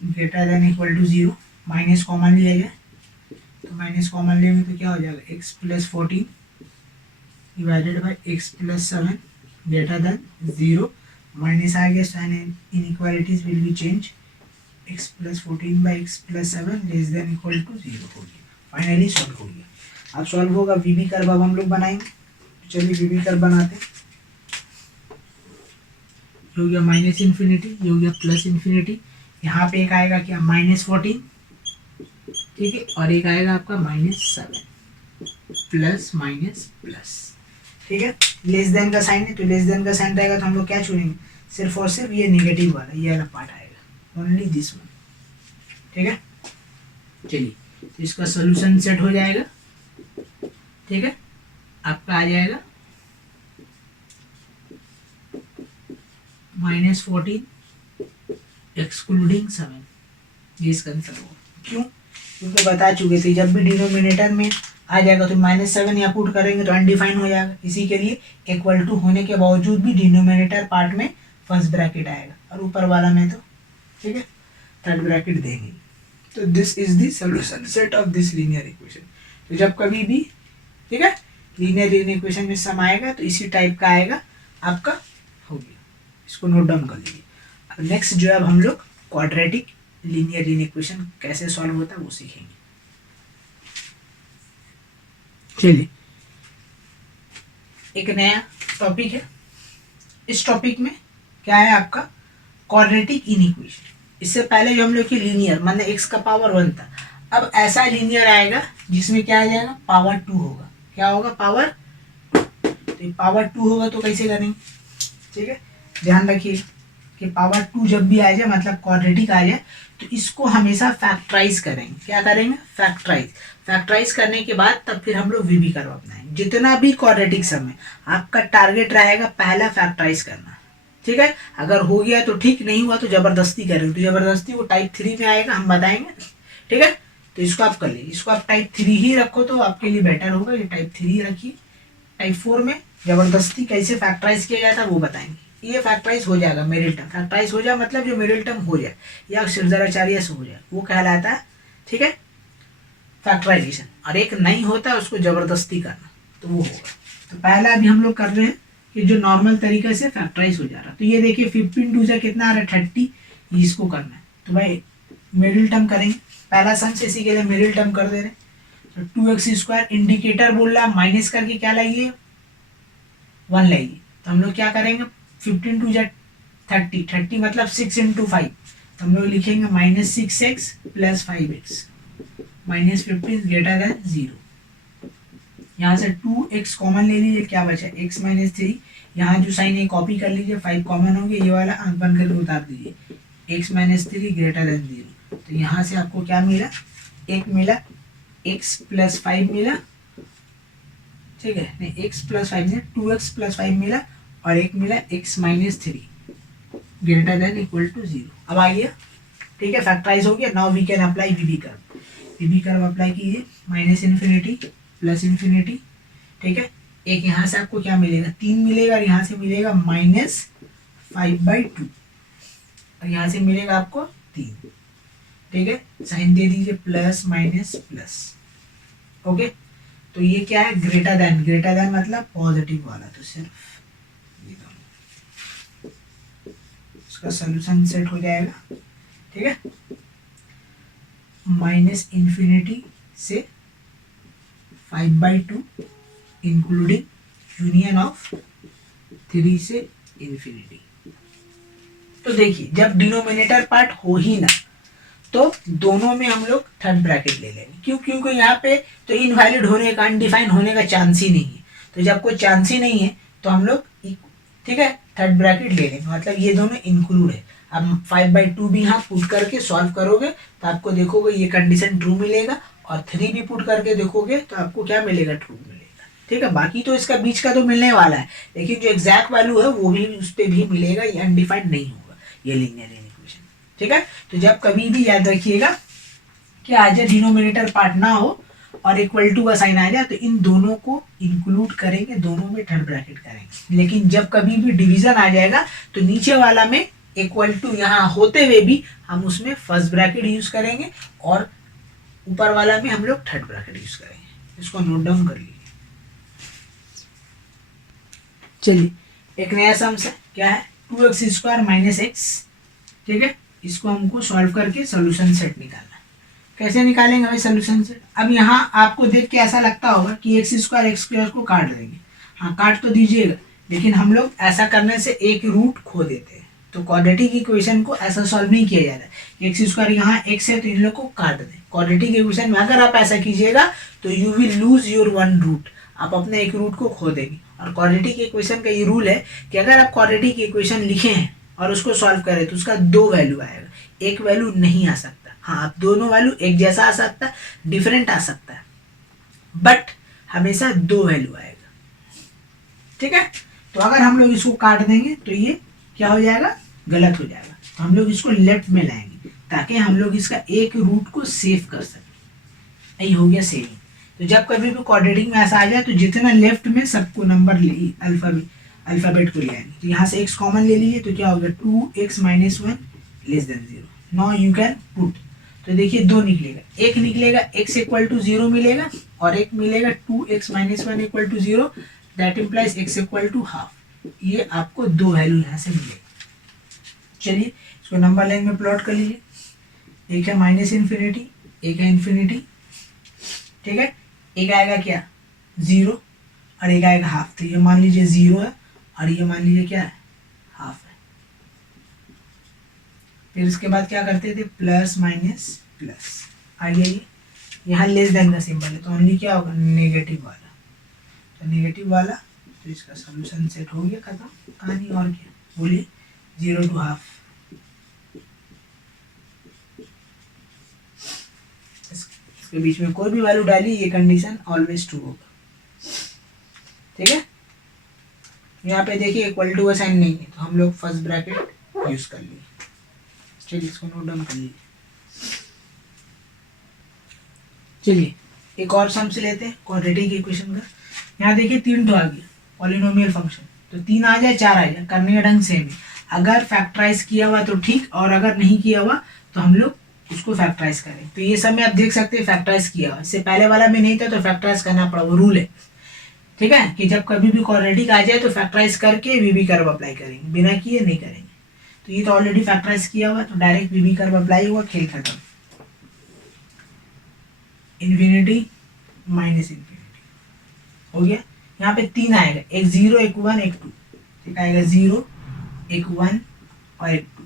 greater than equal to 0, minus common लिया जाए तो माइनस कॉमन लेंगे तो क्या हो जाएगा, x plus 14 divided by x plus 7 greater than 0, minus आ गया, sign inequalities will be change, x plus 14 by x plus 7 less than equal to 0 हो गया, फाइनली सॉल्व हो गया। अब सॉल्व होगा वी बी कर्व, अब हम लोग बनाएंगे, तो चलिए वी बी कर्व बनाते हैं। ये हो गया माइनस इन्फिनिटी, ये हो गया प्लस इन्फिनिटी, यहाँ पे एक आएगा क्या माइनस 14, ठीक है, और एक आएगा आपका माइनस 7 प्लस माइनस प्लस, ठीक है। लेस देन का साइन है तो लेस देन का साइन रहेगा तो हम लोग क्या छोड़ेंगे, सिर्फ और सिर्फ ये नेगेटिव वाला, ये वाला पार्ट आएगा, ओनली दिस वन, ठीक है। चलिए तो इसका सोल्यूशन सेट हो जाएगा, ठीक है, आपका आ जाएगा माइनस 14 एक्सक्लूडिंग 7, ये इसका आंसर होगा। क्यों, क्योंकि बता चुके थे जब भी डिनोमिनेटर में आ जाएगा तो -7 यहाँ पुट करेंगे तो अनडिफाइन हो जाएगा, इसी के लिए इक्वल टू होने के बावजूद भी डिनोमिनेटर पार्ट में फर्स्ट ब्रैकेट आएगा और ऊपर वाला में तो, ठीक है, थर्ड ब्रैकेट देंगे। तो this is the solution set of this linear equation. तो जब कभी भी, ठीक है, लीनियर इक्वेशन में सम आएगा तो इसी टाइप का आएगा आपका, हो गया, इसको नोट डाउन कर लीजिए। अब नेक्स्ट जो है अब हम लोग क्वाड्रेटिक लीनियर इक्वेशन कैसे सॉल्व होता है वो सीखेंगे। चलिए एक नया टॉपिक है, इस टॉपिक में क्या है आपका क्वाड्रेटिक इनइक्वेशन। इससे पहले जो हम लोग की लीनियर मतलब x का पावर 1 था, अब ऐसा लीनियर आएगा जिसमें क्या आ जाएगा, पावर 2 होगा। क्या होगा, पावर, तो पावर 2 होगा तो कैसे करेंगे, ठीक है, ध्यान रखिए कि पावर 2 जब भी आ जाए मतलब क्वाड्रेटिक आ जाए तो इसको हमेशा फैक्टराइज करेंगे। क्या करेंगे? फैक्टराइज। फैक्टराइज करने के बाद तब फिर हम लोग वीबी कर्व अपनाएंगे। जितना भी क्वाड्रेटिक सम है आपका टारगेट रहेगा पहला फैक्टराइज करना, ठीक है। अगर हो गया तो ठीक, नहीं हुआ तो जबरदस्ती करेंगे, तो जबरदस्ती वो टाइप 3 में आएगा, हम बताएंगे, ठीक है। तो इसको आप कर लीजिए, इसको आप टाइप 3 ही रखो तो आपके लिए बेटर होगा। ये टाइप 3 रखिए। टाइप 4 में जबरदस्ती कैसे फैक्टराइज किया जाता है वो बताएंगे। ये फैक्टराइज हो जाएगा मेरिल टर्म। फैक्टराइज हो जाए मतलब जो मेरिल टर्म हो जाए या श्रीधराचार्य से हो जाए वो कहलाता है, ठीक है, फैक्टराइजेशन। और एक नहीं होता है उसको जबरदस्ती करना, तो वो होगा। तो पहला अभी हम लोग कर रहे हैं कि जो नॉर्मल तरीके से फैक्टराइज हो जा रहा है। तो ये देखिए 15 टू से कितना आ रहा है 30, इसको करना है। तो भाई मिडिल टर्म करेंगे, पहला सम से इसी के लिए मिडिल टर्म कर दे रहे हैं। तो 2x², इंडिकेटर बोल रहा है माइनस करके क्या लाइए 1 लाइए। तो हम लोग क्या करेंगे 15 टू 30, 30 मतलब 6 × 5, तो हम लोग लिखेंगे -6x + 5x -15 > 0। यहाँ से 2x कॉमन ले लीजिए, क्या बचा x - 3। यहाँ जो साइन है कॉपी कर लीजिए, 5 कॉमन हो गया, ये वाला अंक बन करके उतार दीजिए, x - 3 > 0। तो यहाँ से आपको क्या मिला, एक मिला x + 5 मिला, ठीक है, नहीं x + 5 नहीं 2x + 5 मिला, और एक मिला x - 3 > 0। अब आ गया, ठीक है, फैक्टराइज हो गया। Now we can apply wavy curve. Wavy curve apply कीजिए, -∞ +∞, ठीक है। एक यहाँ से आपको क्या मिलेगा 3 मिलेगा, और यहाँ से मिलेगा -5/2, और यहाँ से मिलेगा आपको 3, ठीक है। साइन दे दीजिए प्लस माइनस प्लस, ओके। तो ये क्या है ग्रेटर देन मतलब पॉजिटिव वाला, तो सिर्फ ये दोनों, इसका सोल्यूशन सेट हो जाएगा, ठीक है। -∞ से 5/2 इंक्लूडिंग यूनियन ऑफ 3 से ∞। तो देखिए जब डिनोमिनेटर पार्ट हो ही ना तो दोनों में हम लोग थर्ड ब्रैकेट ले लेंगे। क्यों? क्योंकि यहाँ पे तो इनवैलिड होने का, अनडिफाइंड होने का चांस ही नहीं है। तो जब कोई चांस ही नहीं है तो हम लोग, ठीक है, थर्ड ब्रैकेट ले लेंगे, मतलब ये दोनों इंक्लूड है। अब 5/2 भी यहाँ पुट करके सॉल्व करोगे तो आपको देखोगे ये कंडीशन ट्रू मिलेगा, और 3 भी पुट करके देखोगे तो आपको क्या मिलेगा, ट्रू मिलेगा, ठीक है। बाकी तो इसका बीच का तो मिलने वाला है, लेकिन जो एग्जैक्ट वैल्यू है वो भी उस पर भी मिलेगा, ये अनडिफाइंड नहीं होगा, ये लीनियर इक्वेशन, ठीक है। तो जब कभी भी याद रखिएगा कि आ जाए डिनोमिनेटर पार्ट ना हो और इक्वल टू का साइन आ जाए तो इन दोनों को इंक्लूड करेंगे, दोनों में थर्ड ब्रैकेट करेंगे। लेकिन जब कभी भी डिवीजन आ जाएगा तो नीचे वाला में इक्वल टू यहाँ होते हुए भी हम उसमें फर्स्ट ब्रैकेट यूज करेंगे, और ऊपर वाला में हम लोग थर्ड ब्रैकेट यूज करेंगे। इसको नोट डाउन कर लीजिए। चलिए एक नया सम है, क्या है 2x² - x, ठीक है। इसको हमको सॉल्व करके सोल्यूशन सेट निकालना है। कैसे निकालेंगे भाई सोल्यूशन सेट? अब यहाँ आपको देख के ऐसा लगता होगा कि x² को काट देंगे, हाँ काट तो दीजिएगा, लेकिन हम लोग ऐसा करने से एक रूट खो देते हैं। तो क्वाड्रेटिक इक्वेशन को ऐसा सॉल्व नहीं किया जाता है। x² यहाँ x है तो इन लोग को काट दें। क्वाड्रेटिक इक्वेशन में अगर आप ऐसा कीजिएगा तो you will lose your 1 root, आप अपने एक रूट को खो देंगे। और क्वाड्रेटिक इक्वेशन का ये रूल है कि अगर आप क्वाड्रेटिक इक्वेशन लिखे हैं और उसको सॉल्व करें तो उसका 2 वैल्यू आएगा, एक वैल्यू नहीं आ सकता। हाँ दोनों वैल्यू एक जैसा आ सकता है, डिफरेंट आ सकता है, बट हमेशा 2 वैल्यू आएगा, ठीक है। तो अगर हम लोग इसको काट देंगे तो ये क्या हो जाएगा, गलत हो जाएगा। तो हम लोग इसको लेफ्ट में लाएंगे ताकि हम लोग इसका एक रूट को सेव कर सकें। यही हो गया सेविंग। तो जब कभी भी क्वाड्रेटिक में ऐसा आ जाए तो जितना लेफ्ट में सबको नंबर ले अल्फाबेट को ले आएंगे। तो यहाँ से x कॉमन ले लीजिए तो क्या होगा 2x - 1 < 0। Now you can put, तो देखिए 2 निकलेगा, एक निकलेगा x = 0 मिलेगा, और एक मिलेगा 2x - 1 = 0, that implies x = half. ये आपको 2 वैल्यू यहाँ से मिलेगा। चलिए इसको नंबर लाइन में प्लॉट कर लीजिए, एक है -∞, एक है ∞, ठीक है। एक आएगा क्या 0 और एक आएगा हाफ, तो ये मान लीजिए 0 है और ये मान लीजिए क्या है, हाफ है। फिर इसके बाद क्या करते थे, प्लस माइनस प्लस, आ गया ये, यहाँ लेस देन का सिंबल है तो ओनली क्या होगा, नेगेटिव वाला। तो नेगेटिव वाला, तो इसका सोल्यूशन सेट हो गया, खत्म कहानी। और क्या बोलिए, 0 to हाफ, उसके बीच में कोई भी वैल्यू डाली, ये कंडीशन ऑलवेज ट्रू होगा। ठीक है, यहाँ पे देखिए इक्वल टू का साइन नहीं है, तो हम लोग फर्स्ट ब्रैकेट यूज कर लिए। चलिए इसको नोट डाउन कर लीजिए। चलिए एक और सम से लेते हैं क्वाड्रेटिक इक्वेशन का। यहाँ देखिए 3 तो आ गया पॉलिनोमियल फंक्शन, तो 3 आ जाए 4 आ जाए, करने का ढंग सेम है। अगर फैक्टराइज किया हुआ तो ठीक, और अगर नहीं किया हुआ तो हम लोग उसको फैक्टराइज करें। तो ये सब में आप देख सकते हैं फैक्टराइज किया हुआ, इससे पहले वाला में नहीं था तो फैक्टराइज करना पड़ा, वो रूल है। ठीक है, कि जब कभी भी क्वाड्रेटिक आ जाए तो फैक्टराइज करके वीबी कर्व अप्लाई करेंगे, बिना किए नहीं करेंगे। तो ये तो ऑलरेडी फैक्टराइज किया हुआ, तो डायरेक्ट वीबी कर्व अप्लाई हुआ, खेल खत्म। इन्फिनिटी माइनस इन्फिनिटी हो गया। यहाँ पे 3 आएगा, एक 0 एक 1 एक 2, ठीक आएगा 0 एक 1 और एक 2।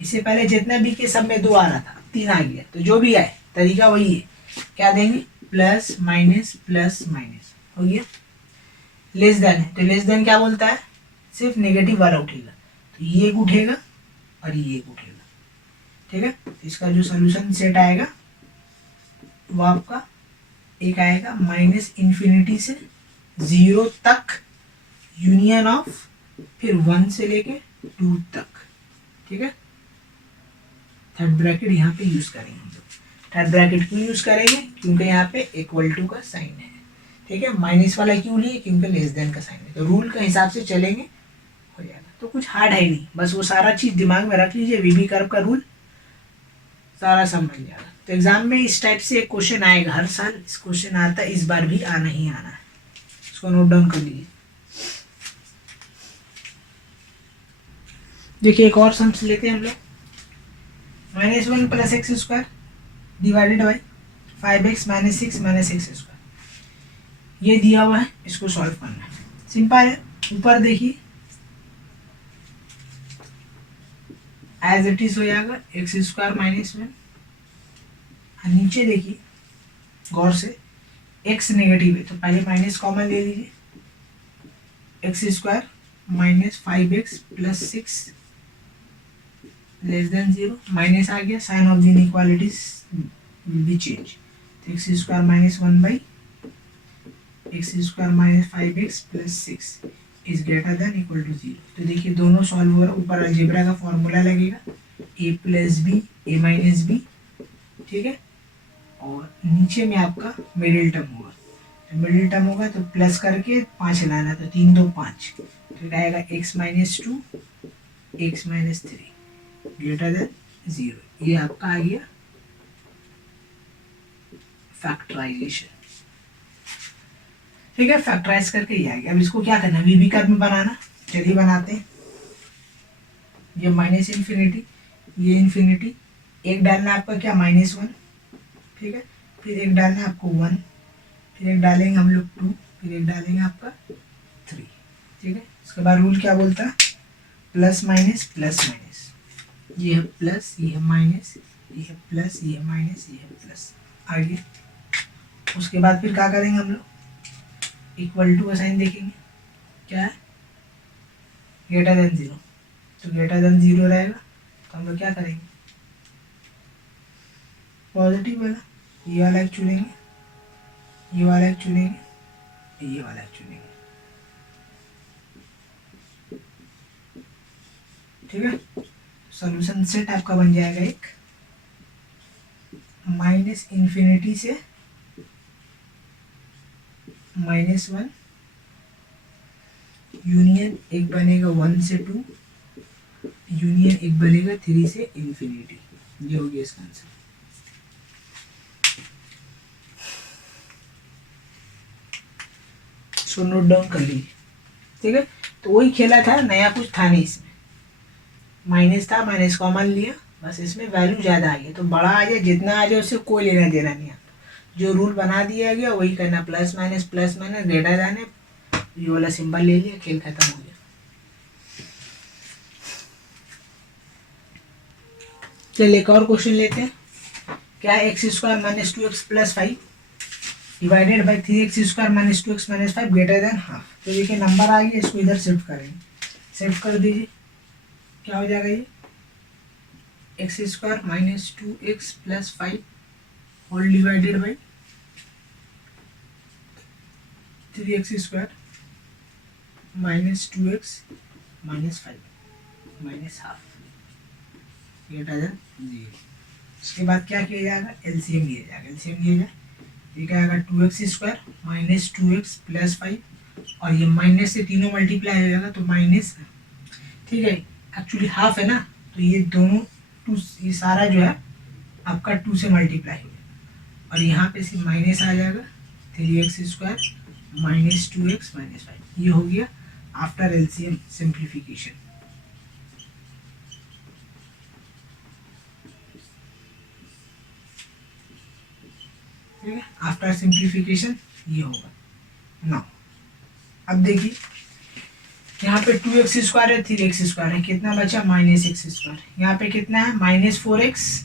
इससे पहले जितना भी के सब में 2 आ रहा था, 3 आ गया, तो जो भी आए तरीका वही है, क्या देंगे प्लस माइनस हो गया। लेस देन है, तो लेस देन क्या बोलता है, सिर्फ नेगेटिव वाला उठेगा, तो ये एक उठेगा और ये एक उठेगा। ठीक है, तो इसका जो सोल्यूशन सेट आएगा वो आपका एक आएगा माइनस इन्फिनिटी से 0 तक यूनियन ऑफ, फिर 1 से लेके 2 तक। ठीक है, थर्ड ब्रैकेट यहाँ पे यूज करेंगे हम लोग। थर्ड ब्रैकेट क्यों यूज करेंगे, क्योंकि यहाँ पे इक्वल टू का साइन है। ठीक है, माइनस वाला क्यों लिए, क्योंकि लेस देन का साइन है, तो रूल का हिसाब से चलेंगे, हो जाएगा। तो कुछ हार्ड है नहीं, बस वो सारा चीज दिमाग में रख लीजिए, वीबी कर्व का रूल सारा समझ जाएगा। तो एग्जाम में इस टाइप से एक क्वेश्चन आएगा, हर साल इस क्वेश्चन आता है, इस बार भी आना ही आना है, इसको नोट डाउन कर लीजिए। देखिए एक और सम लेते हैं हम लोग। -1 + x² divided by 5x - 6 - x²। ये दिया हुआ है, इसको सॉल्व करना है, सिंपल है। ऊपर देखिए एज इट इज हो जाएगा x² - 1, नीचे देखिए गौर से x नेगेटिव है, तो पहले माइनस कॉमन ले लीजिए, x² - 5x + 6 << 0, माइनस आ गया, sign of the inequalities will be change, तो x² - 1 x² - 5x + 6 is greater than equal to 0। तो देखिए दोनों सॉल्व हो रहा है, ऊपर अलजेब्रा का फॉर्मूला लगेगा a + b a - b, ठीक है, और नीचे में आपका मिडिल टर्म होगा, तो मिडिल टर्म होगा तो प्लस करके 5 लाना, तो 3 2 5, तो आएगा x - 2 x - 3 ग्रेटर देन 0। ये आपका आ गया फैक्टराइजेशन। ठीक है, फैक्टराइज करके ये आ गया। अब इसको क्या करना है, वीबी कर्व में बनाना, चलिए बनाते हैं। ये माइनस इन्फिनिटी, ये इन्फिनिटी, एक डालना आपका क्या -1, ठीक है, फिर एक डालना है आपको 1, फिर एक डालेंगे हम लोग 2, फिर एक डालेंगे आपका 3। ठीक है, इसके बाद रूल क्या बोलता है, प्लस माइनस, ये है प्लस, ये है माइनस, ये है प्लस, ये है माइनस, ये है प्लस, आगे। उसके बाद फिर क्या करेंगे हम लोग, इक्वल टू का साइन देखेंगे, क्या है ग्रेटर देन 0, तो ग्रेटर देन 0 रहेगा, तो हम लोग क्या करेंगे, पॉजिटिव वाला ये वाला एक चुनेंगे, ये वाला एक चुनेंगे, ये वाला एक चुनेंगे। ठीक है, सॉल्यूशन सेट आपका बन जाएगा एक माइनस इन्फिनिटी से -1 यूनियन एक बनेगा 1 से 2 यूनियन एक बनेगा 3 से इन्फिनिटी। ये हो गया इसका आंसर। सो नोट डाउन कर लीजिए। ठीक है, तो वही खेला था, नया कुछ था नहीं इसमें, माइनस था, माइनस कॉमन लिया, बस इसमें वैल्यू ज़्यादा आ गया, तो बड़ा आ जाए जितना आ जाए उससे कोई लेना देना नहीं आता, जो रूल बना दिया गया वही करना, प्लस माइनस ग्रेटर देन है, ये वाला सिंबल ले लिया, खेल खत्म हो गया। चलिए एक और क्वेश्चन लेते हैं। क्या है, x² - 2x + 5 divided by 3x² - 2x - 5 greater than half. तो देखिए नंबर आ गया, इसको इधर शिफ्ट करेंगे, शिफ्ट कर दीजिए, क्या हो जाएगा ये x² - 2x + 5 whole divided by 3x² minus 2x minus 5 minus half, ये हटा जाए 0। उसके बाद क्या किया जाएगा, एलसीएम लिया जाएगा। एलसीएम लिया जाए ये क्या आएगा 2x² माइनस 2x प्लस 5, और ये माइनस से तीनों मल्टीप्लाई हो जाएगा तो माइनस, ठीक है एक्चुअली हाफ है ना, तो ये दोनों टू, ये सारा जो है आपका 2 से मल्टीप्लाई हो जाएगा, और यहाँ पे सिर्फ माइनस आ जाएगा 3x² माइनस 2x माइनस 5। ये हो गया आफ्टर एलसीएम सिंप्लीफिकेशन। ठीक है, आफ्टर सिंप्लीफिकेशन ये होगा। नाउ अब देखिए यहाँ पे 2x² है 3x² है, कितना बचा माइनस x²। यहाँ पे कितना है माइनस 4x,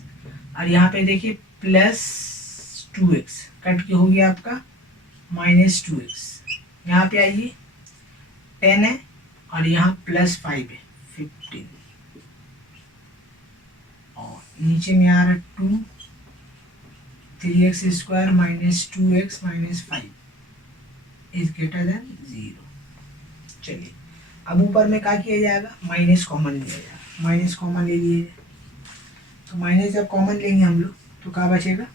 और यहाँ पे देखिए प्लस 2x, कट के हो गया आपका माइनस 2x। यहाँ पे आइए 10 है और यहाँ प्लस 5 है 15, और नीचे में आ रहा है 2 3x² minus 2x minus 5 is greater than 0। चलिए अब ऊपर में क्या किया जाएगा, माइनस कॉमन लिया जाएगा। माइनस कॉमन ले लिए, तो माइनस जब कॉमन लेंगे हम लोग तो क्या बचेगा,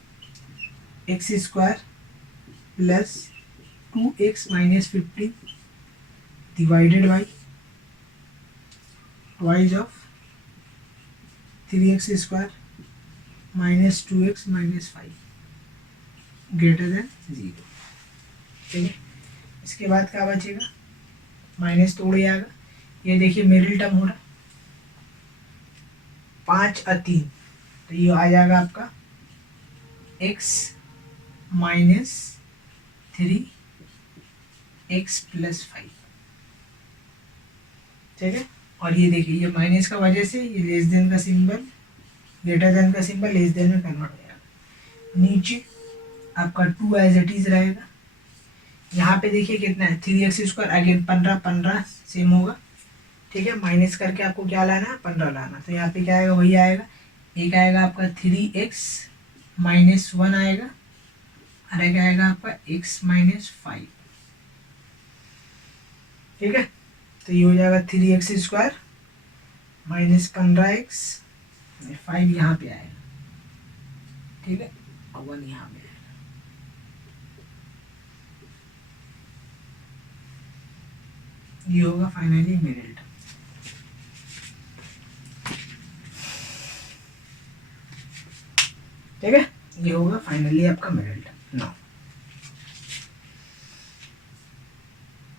x² plus 2x minus 15 divided by twice of 3x² minus 2x minus 5 greater than 0। ठीक है, इसके बाद क्या बचेगा, माइनस तोड़ जाएगा, ये देखिए मिडिल टर्म हो रहा 5 और 3, तो ये आ जाएगा आपका x माइनस 3x प्लस 5। ठीक है, और ये देखिए ये माइनस का वजह से ये लेस देन का सिंबल, ग्रेटर देन का सिंबल लेस देन में कन्वर्ट हो जाएगा। नीचे आपका 2 एज इट इज रहेगा। यहाँ पे देखिए कितना है 3x² अगेन 15 15 सेम होगा। ठीक है, माइनस करके आपको क्या लाना है 15 लाना, तो यहाँ पे क्या आएगा वही आएगा, एक आएगा आपका 3x माइनस 1 आएगा, और एक आएगा आपका x माइनस 5। ठीक है, तो ये हो जाएगा 3x² माइनस 15x 5 यहाँ पे आएगा। ठीक है, और 1 यहाँ पे आएगा। ये होगा फाइनली मिडिल टर्म। ठीक है, ये होगा फाइनली आपका मिडिल टर्म। नाउ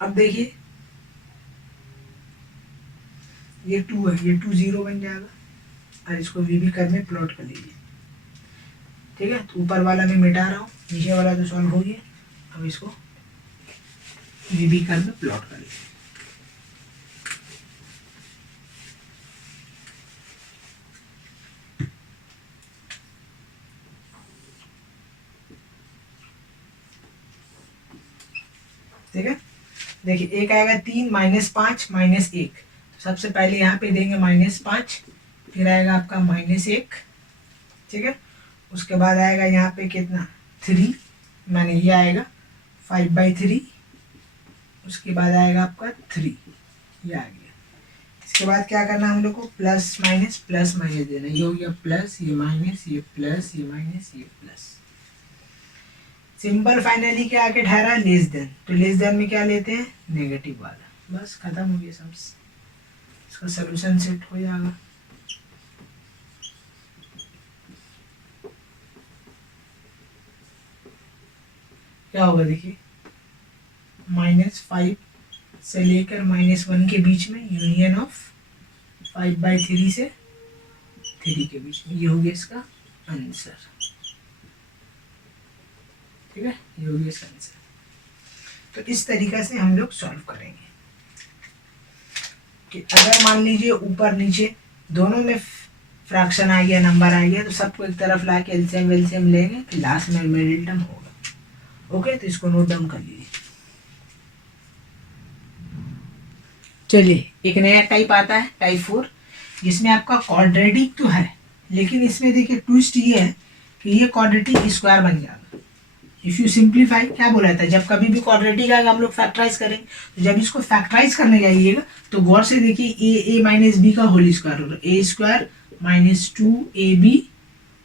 अब देखिए ये 2 है, ये 2 0 बन जाएगा, और इसको वी कर्व में प्लॉट कर लीजिए। ठीक है, तो ऊपर वाला मैं मिटा रहा हूँ, नीचे वाला तो सॉल्व हो गया। अब इसको वी कर्व में प्लॉट कर लीजिए। ठीक है, देखिए एक आएगा 3 माइनस 5 माइनस 1, तो सबसे पहले यहाँ पे देंगे माइनस 5, फिर आएगा आपका माइनस 1। ठीक है, उसके बाद आएगा यहाँ पे कितना 3, मैंने ये आएगा 5/3, उसके बाद आएगा आपका 3, ये आ गया। इसके बाद क्या करना हम लोग को प्लस माइनस देना, ये हो गया प्लस, ये माइनस, ये प्लस, ये माइनस, ये प्लस। सिंबल फाइनली क्या आके ठहरा लेस देन, तो लेस देन में क्या लेते हैं नेगेटिव वाला, बस खत्म हो गया सब, इसका सॉल्यूशन सेट हो जाएगा। क्या होगा देखिए -5 से लेकर -1 के बीच में यूनियन ऑफ 5/3 से 3 के बीच में, ये हो गया इसका आंसर। ठीक है, ये हो गया इसका आंसर। तो इस तरीका से हम लोग सॉल्व करेंगे कि अगर मान लीजिए ऊपर नीचे दोनों में फ्रैक्शन आ गया, नंबर आ गया, तो सबको एक तरफ ला के एलसीएम वेलसीएम लेंगे, फिर लास्ट में मिडिल टर्म होगा। ओके, तो इसको नोट डाउन कर लीजिए। चलिए एक नया टाइप आता है टाइप 4, जिसमें आपका क्वाड्रेटिक तो है, लेकिन इसमें देखिए ट्विस्ट ये है कि ये क्वाड्रेटिक स्क्वायर बन जाएगा। इफ यू सिंप्लीफाई, क्या बोला था, जब कभी भी क्वाड्रेटिक आएगा हम लोग फैक्टराइज करेंगे। तो जब इसको फैक्टराइज करने जाइएगा तो गौर से देखिए ए माइनस बी का होल स्क्वायर होगा, a square minus 2ab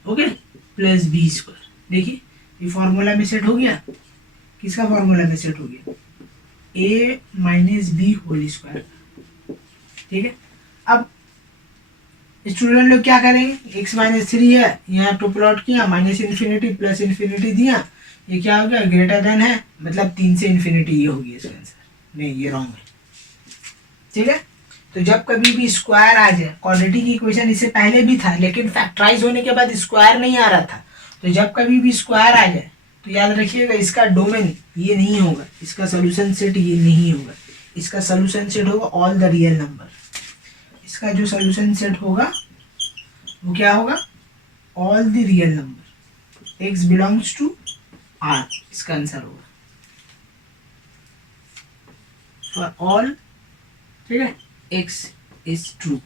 okay plus b square. देखिए ये फॉर्मूला में सेट हो गया, किसका फॉर्मूला में सेट हो गया, ए माइनस बी होल स्क्वायर। ठीक है, अब स्टूडेंट लोग क्या करेंगे, x माइनस 3 है, यहाँ टू प्लॉट किया, माइनस इन्फिनिटी प्लस इन्फिनिटी दिया, ये क्या हो गया, ग्रेटर देन है, मतलब 3 से इन्फिनिटी ये होगी इसका आंसर। नहीं, ये रॉन्ग है। ठीक है, तो जब कभी भी स्क्वायर आ जाए, क्वाड्रेटिक इक्वेशन इससे पहले भी था लेकिन फैक्टराइज होने के बाद स्क्वायर नहीं आ रहा था, तो जब कभी भी स्क्वायर आ जाए तो याद रखिएगा इसका डोमेन ये नहीं होगा, इसका सोल्यूशन सेट ये नहीं होगा, इसका सोल्यूशन सेट होगा ऑल द रियल नंबर। इसका जो सोल्यूशन सेट होगा वो क्या होगा, all the real number, x belongs to r, इसका आंसर होगा फॉर ऑल। ठीक है, x is true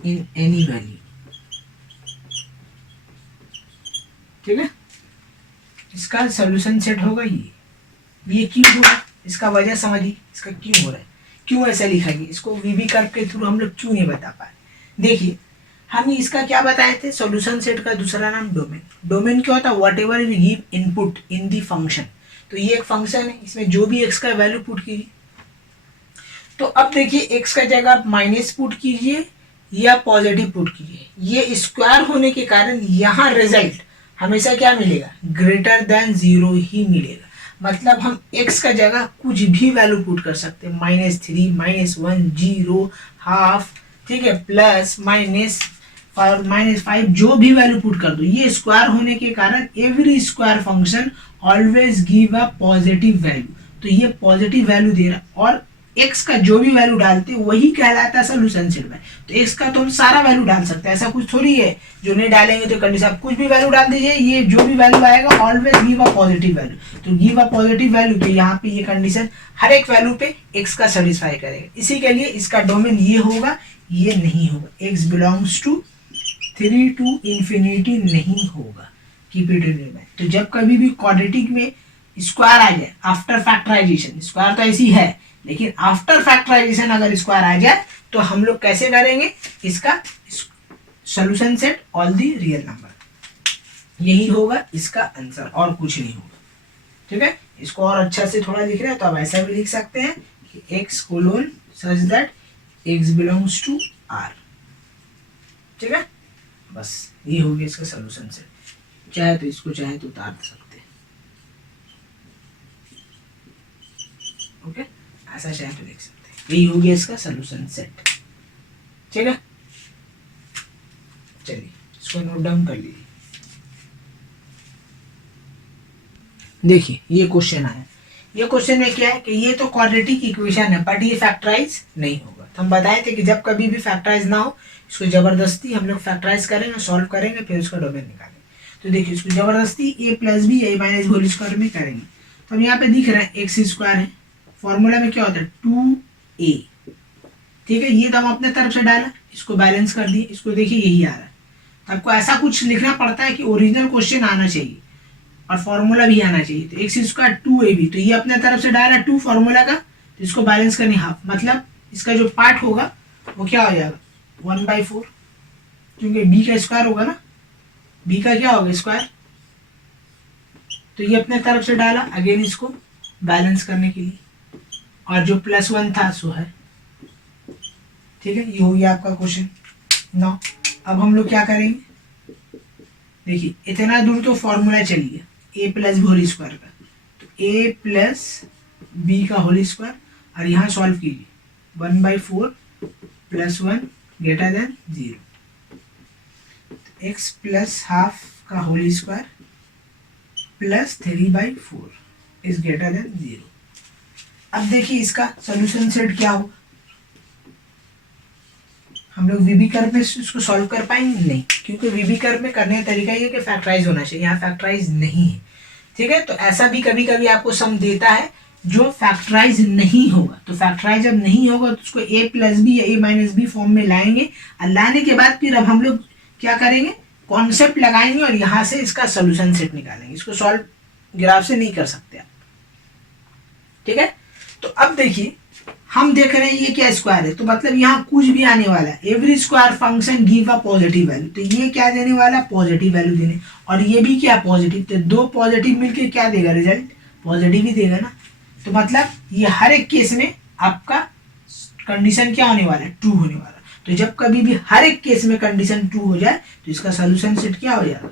in any value. ठीक है, इसका सोल्यूशन सेट होगा ये क्यों होगा, इसका वजह समझिए, इसका क्यों हो रहा है, क्यों ऐसा लिखा गया, इसको वीबी कर्व के थ्रू हम लोग क्यों नहीं बता पाए। देखिए हम इसका क्या बताए थे, सॉल्यूशन सेट का दूसरा नाम डोमेन। डोमेन क्या होता है, whatever we give input in the function. तो ये एक फंक्शन है, इसमें जो भी x का वैल्यू पुट कीजिए। तो अब देखिए x का जगह आप माइनस पुट कीजिए या पॉजिटिव पुट कीजिए, ये स्क्वायर होने के कारण यहाँ रिजल्ट हमेशा क्या मिलेगा, ग्रेटर देन 0 ही मिलेगा। मतलब हम x का जगह कुछ भी वैल्यू पुट कर सकते हैं, -3, -1, 0, हाफ, ठीक है, प्लस माइनस और -5, जो भी वैल्यू पुट कर दो। ये स्क्वायर होने के कारण every square function always give a positive value, तो ये पॉजिटिव वैल्यू दे रहा, और x का जो भी वैल्यू डालते हैं वही कहलाता है सोल्यूशन सेट में। तो x का तो हम सारा वैल्यू डाल सकते हैं, ऐसा कुछ थोड़ी है जो नहीं डालेंगे तो कंडीशन, आप कुछ भी वैल्यू डाल दीजिए, ये जो भी वैल्यू आएगा always give a positive value. तो गिव अ पॉजिटिव वैल्यू, तो यहाँ पे ये कंडीशन हर एक वैल्यू पे x का सेटिस्फाई करेगा। इसी के लिए इसका डोमेन ये होगा, ये नहीं होगा, x belongs to 3 to infinity नहीं होगा, कीप इट इन माइंड। तो जब कभी भी क्वाड्रेटिक में स्क्वायर आ जाए आफ्टर फैक्टराइजेशन, स्क्वायर तो ऐसी है लेकिन आफ्टर फैक्टराइजेशन अगर स्क्वायर आ जाए तो हम लोग कैसे करेंगे, इसका solution set all the real number, यही होगा इसका आंसर और कुछ नहीं होगा। ठीक है, इसको और अच्छा से थोड़ा लिख रहे हैं तो आप ऐसा भी लिख सकते हैं कि x colon such that x belongs to r। ठीक है, बस ये हो गया इसका सॉल्यूशन सेट। चाहे तो इसको चाहे तो उतार सकते हैं, ओके, ऐसा चाहे तो लिख सकते हैं, यही हो गया इसका सॉल्यूशन सेट। ठीक है, चलिए इसको नोट डाउन कर लीजिए। देखिए ये क्वेश्चन आया, ये क्वेश्चन में क्या है कि ये तो क्वाड्रेटिक इक्वेशन है बट ये फैक्टराइज नहीं होगा। तो हम बताए थे कि जब कभी भी फैक्टराइज ना हो इसको जबरदस्ती हम लोग फैक्टराइज करेंगे, सॉल्व करेंगे, फिर उसका डोमेन निकालेंगे। तो देखिए इसको जबरदस्ती a plus B a minus whole square में करेंगे। तो हम यहाँ पे दिख रहा है एक्स स्क्वायर है, फॉर्मूला में क्या होता है 2a। ठीक है, ये तो हम अपने तरफ से डाला, इसको बैलेंस कर दिए, इसको देखिए यही आ रहा है। तो आपको ऐसा कुछ लिखना पड़ता है कि ओरिजिनल क्वेश्चन आना चाहिए और फॉर्मूला भी आना चाहिए। तो एक्स स्क्वायर 2ab, तो ये अपने तरफ से डाला 2 फॉर्मूला का, तो इसको बैलेंस करनी हाफ, मतलब इसका जो पार्ट होगा वो क्या हो जाएगा 1/4, क्योंकि b का स्क्वायर होगा ना, b का क्या होगा स्क्वायर। तो ये अपने तरफ से डाला, अगेन इसको बैलेंस करने के लिए, और जो +1 था सो है। ठीक है, ये हो गया आपका क्वेश्चन। नाउ अब हम लोग क्या करेंगे, देखिए इतना दूर तो फॉर्मूला चलिए a plus b whole square का, तो a प्लस बी का होल स्क्वायर, और यहाँ सॉल्व कीजिए 1/4 + 1 greater than 0, x plus half का whole square plus 3/4 is greater than 0। अब देखिए इसका सोल्यूशन सेट क्या होगा, हम लोग वीबी कर्व में इसको सॉल्व कर पाएंगे नहीं, क्योंकि वीबी कर्व में करने का तरीका ये कि फैक्टराइज होना चाहिए, यहाँ फैक्टराइज नहीं है। ठीक है, तो ऐसा भी कभी कभी आपको सम देता है जो फैक्टराइज नहीं होगा, तो फैक्टराइज जब नहीं होगा तो उसको a प्लस बी या a माइनस बी फॉर्म में लाएंगे, और लाने के बाद फिर अब हम लोग क्या करेंगे, कॉन्सेप्ट लगाएंगे और यहाँ से इसका सोल्यूशन सेट निकालेंगे। इसको सॉल्व ग्राफ से नहीं कर सकते आप, ठीक है। तो अब देखिए हम देख रहे हैं ये क्या स्क्वायर है, तो मतलब यहाँ कुछ भी आने वाला है। Every square function give a positive value, तो ये क्या देने वाला, पॉजिटिव वैल्यू देने, और ये भी क्या पॉजिटिव, तो दो पॉजिटिव मिलके क्या देगा, रिजल्ट पॉजिटिव ही देगा ना। तो मतलब ये हर एक केस में आपका कंडीशन क्या होने वाला है, ट्रू होने वाला। तो जब कभी भी हर एक केस में कंडीशन ट्रू हो जाए तो इसका सोल्यूशन सेट क्या हो जाएगा,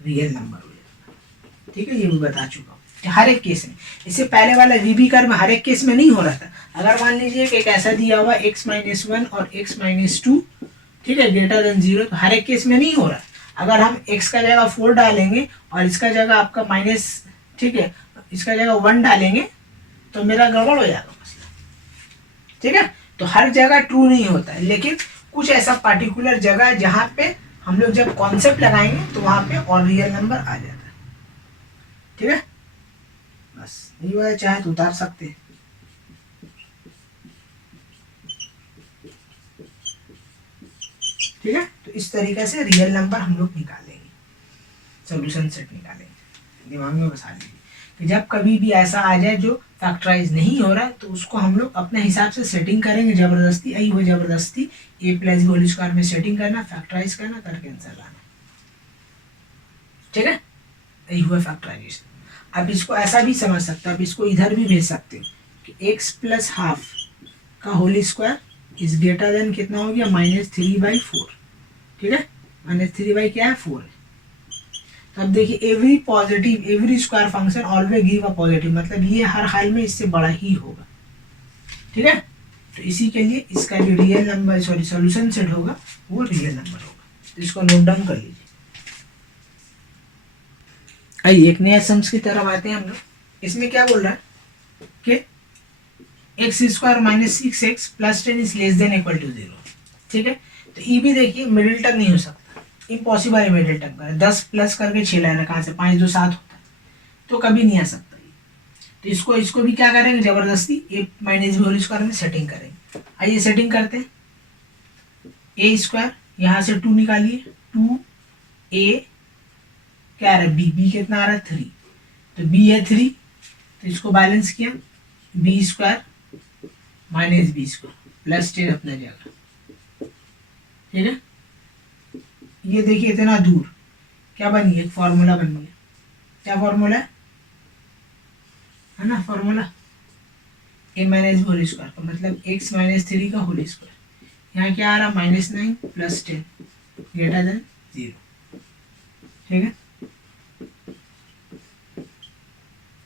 रियल नंबर हो जाएगा, ठीक है। ये भी बता चुका हूँ कि हर एक केस में, इससे पहले वाला वीबी कर्व में हर एक केस में नहीं हो रहा था। अगर मान लीजिए कि एक ऐसा दिया हुआ x-1 और x-2, ठीक है, ग्रेटर देन 0, तो हर एक केस में नहीं हो रहा। अगर हम x का जगह 4 डालेंगे और इसका जगह आपका माइनस, ठीक है, इसका जगह 1 डालेंगे तो मेरा गड़बड़ हो जाएगा मसला, ठीक है। तो हर जगह ट्रू नहीं होता है, लेकिन कुछ ऐसा पार्टिकुलर जगह है जहाँ पे हम लोग जब कॉन्सेप्ट लगाएंगे तो वहाँ पे और रियल नंबर आ जाता है, ठीक है। बस ये वाला चाहे तो उतार सकते हैं, ठीक है। तो इस तरीके से रियल नंबर हम लोग निकालेंगे, सॉल्यूशन सेट निकालेंगे। दिमाग में बसा लीजिए कि जब कभी भी ऐसा आ जाए जो फैक्टराइज नहीं हो रहा है तो उसको हम लोग अपने हिसाब से सेटिंग करेंगे, जबरदस्ती आई हो, जबरदस्ती a प्लस होल स्क्वायर में सेटिंग करना, फैक्टराइज करना, करके आंसर लाना, ठीक है। यही हुआ फैक्टराइजेशन। अब इसको ऐसा भी समझ सकते हो, अब इसको इधर भी भेज सकते हो कि x प्लस हाफ का whole square is greater than कितना हो गया, -3/4, ठीक है। -3 बाई क्या है, 4 है। तो अब देखिए every positive, every square function always give a positive, मतलब ये हर हाल में इससे बड़ा ही होगा, ठीक है। तो इसी के लिए इसका जो real number, sorry solution set होगा वो रियल नंबर होगा। तो इसको नोट डाउन कर लीजिए। आइए एक नया सम्स की तरफ आते हैं हम लोग। इसमें क्या बोल रहा है कि x square minus 6x plus 10 is less than equal to 0, ठीक है। तो ये भी देखिए मिडिल टर्म नहीं हो सकता, इम्पॉसिबल है मिडिल टर्म का। 10 प्लस करके 6 लाना कहाँ से, 5 2 7 होता है, तो कभी नहीं आ सकता। तो इसको भी क्या करेंगे, जबरदस्ती a minus B whole square में सेटिंग करेंगे। आइए सेटिंग करते हैं। a स्क्वायर यहाँ से 2 निकालिए, 2a क्या आ रहा है, b कितना आ रहा है, 3, तो b है 3, तो इसको बैलेंस किया, b square minus B square plus 10 अपना जगह, ठीक है। ये देखिए इतना दूर क्या बन गया, एक फॉर्मूला बन गया। क्या फॉर्मूला है ना, formula a minus B whole square का मतलब x माइनस 3 का होल स्क्वायर। यहाँ क्या आ रहा, -9 प्लस 10 ग्रेटर देन 0, ठीक है।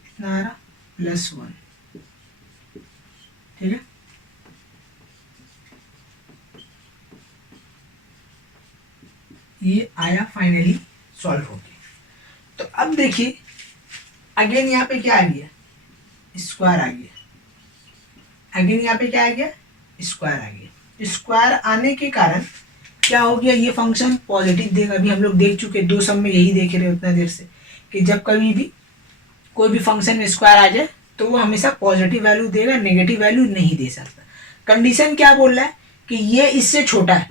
कितना आ रहा, +1, ठीक है। ये आया फाइनली सॉल्व हो गया। तो अब देखिए अगेन यहाँ पे क्या आ गया, स्क्वायर आ गया। अगेन यहाँ पे क्या आ गया, स्क्वायर आ गया। स्क्वायर आने के कारण क्या हो गया, ये फंक्शन पॉजिटिव देगा। अभी हम लोग देख चुके, दो सब में यही देख रहे उतना देर से कि जब कभी भी कोई भी फंक्शन में स्क्वायर आ जाए तो वो हमेशा पॉजिटिव वैल्यू देगा, नेगेटिव वैल्यू नहीं दे सकता। कंडीशन क्या बोल रहा है कि ये इससे छोटा है,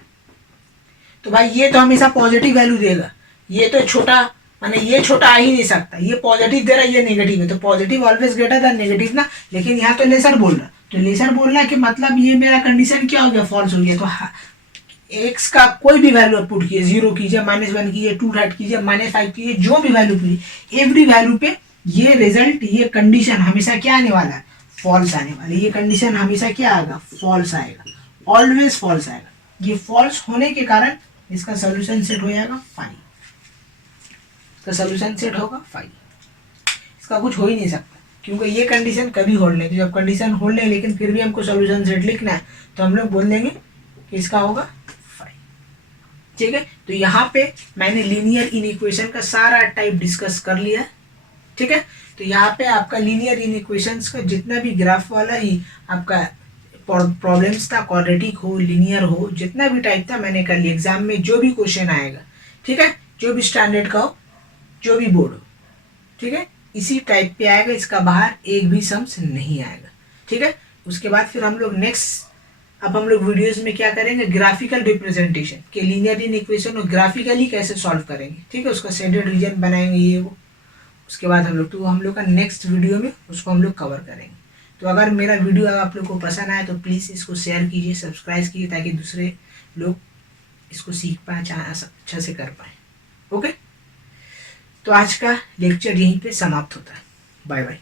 तो भाई ये तो हमेशा पॉजिटिव वैल्यू देगा। ये तो छोटा, माने ये छोटा आ ही नहीं सकता, ये पॉजिटिव दे रहा है, ये नेगेटिव है, तो positive always greater than negative ना। लेकिन यहाँ तो लेसर बोल रहा, तो लेसर बोल रहा है कि मतलब ये मेरा कंडीशन क्या हो गया, फॉल्स हो गया। तो एक्स का कोई भी वैल्यू पुट कीजिए, 0 कीजिए, -1 कीजिए, 2 कीजिए, -5 कीजिए, जो भी वैल्यू कीजिए, एवरी वैल्यू पे ये रिजल्ट, ये कंडीशन हमेशा क्या आने वाला है, फॉल्स आने वाला है। ये कंडीशन हमेशा क्या आएगा, फॉल्स आएगा, ऑलवेज फॉल्स आएगा। ये फॉल्स होने के कारण इसका सोल्यूशन सेट हो जाएगा 5, इसका सोल्यूशन सेट होगा 5। इसका कुछ हो ही नहीं सकता क्योंकि ये कंडीशन कभी होल्ड नहीं। तो जब कंडीशन होल्ड नहीं लेकिन फिर भी हमको सोल्यूशन सेट लिखना है तो हम लोग बोल देंगे कि इसका होगा 5, ठीक है। तो यहाँ पे मैंने लीनियर इनइक्वेशन का सारा टाइप डिस्कस कर लिया है, ठीक है। तो यहाँ पे आपका लीनियर इनइक्वेशंस का जितना भी ग्राफ वाला ही आपका प्रॉब्लम्स था, क्वाड्रेटिक हो, लीनियर हो, जितना भी टाइप था मैंने कर लिया। एग्जाम में जो भी क्वेश्चन आएगा, ठीक है, जो भी स्टैंडर्ड का हो, जो भी बोर्ड हो, ठीक है, इसी टाइप पे आएगा। इसका बाहर एक भी सम्स नहीं आएगा, ठीक है। उसके बाद फिर हम लोग नेक्स्ट अब हम लोग वीडियोस में क्या करेंगे, ग्राफिकल रिप्रेजेंटेशन के लीनियर इक्वेशन को ग्राफिकली कैसे सॉल्व करेंगे, ठीक है, उसका शेडेड रीजन बनाएंगे ये वो। उसके बाद हम लोग का नेक्स्ट वीडियो में उसको हम लोग कवर करेंगे। तो अगर मेरा वीडियो आप लोग को पसंद आए तो प्लीज़ इसको शेयर कीजिए, सब्सक्राइब कीजिए, ताकि दूसरे लोग इसको सीख पाए, अच्छा से कर पाए। ओके, तो आज का लेक्चर यहीं पे समाप्त होता है। Bye bye.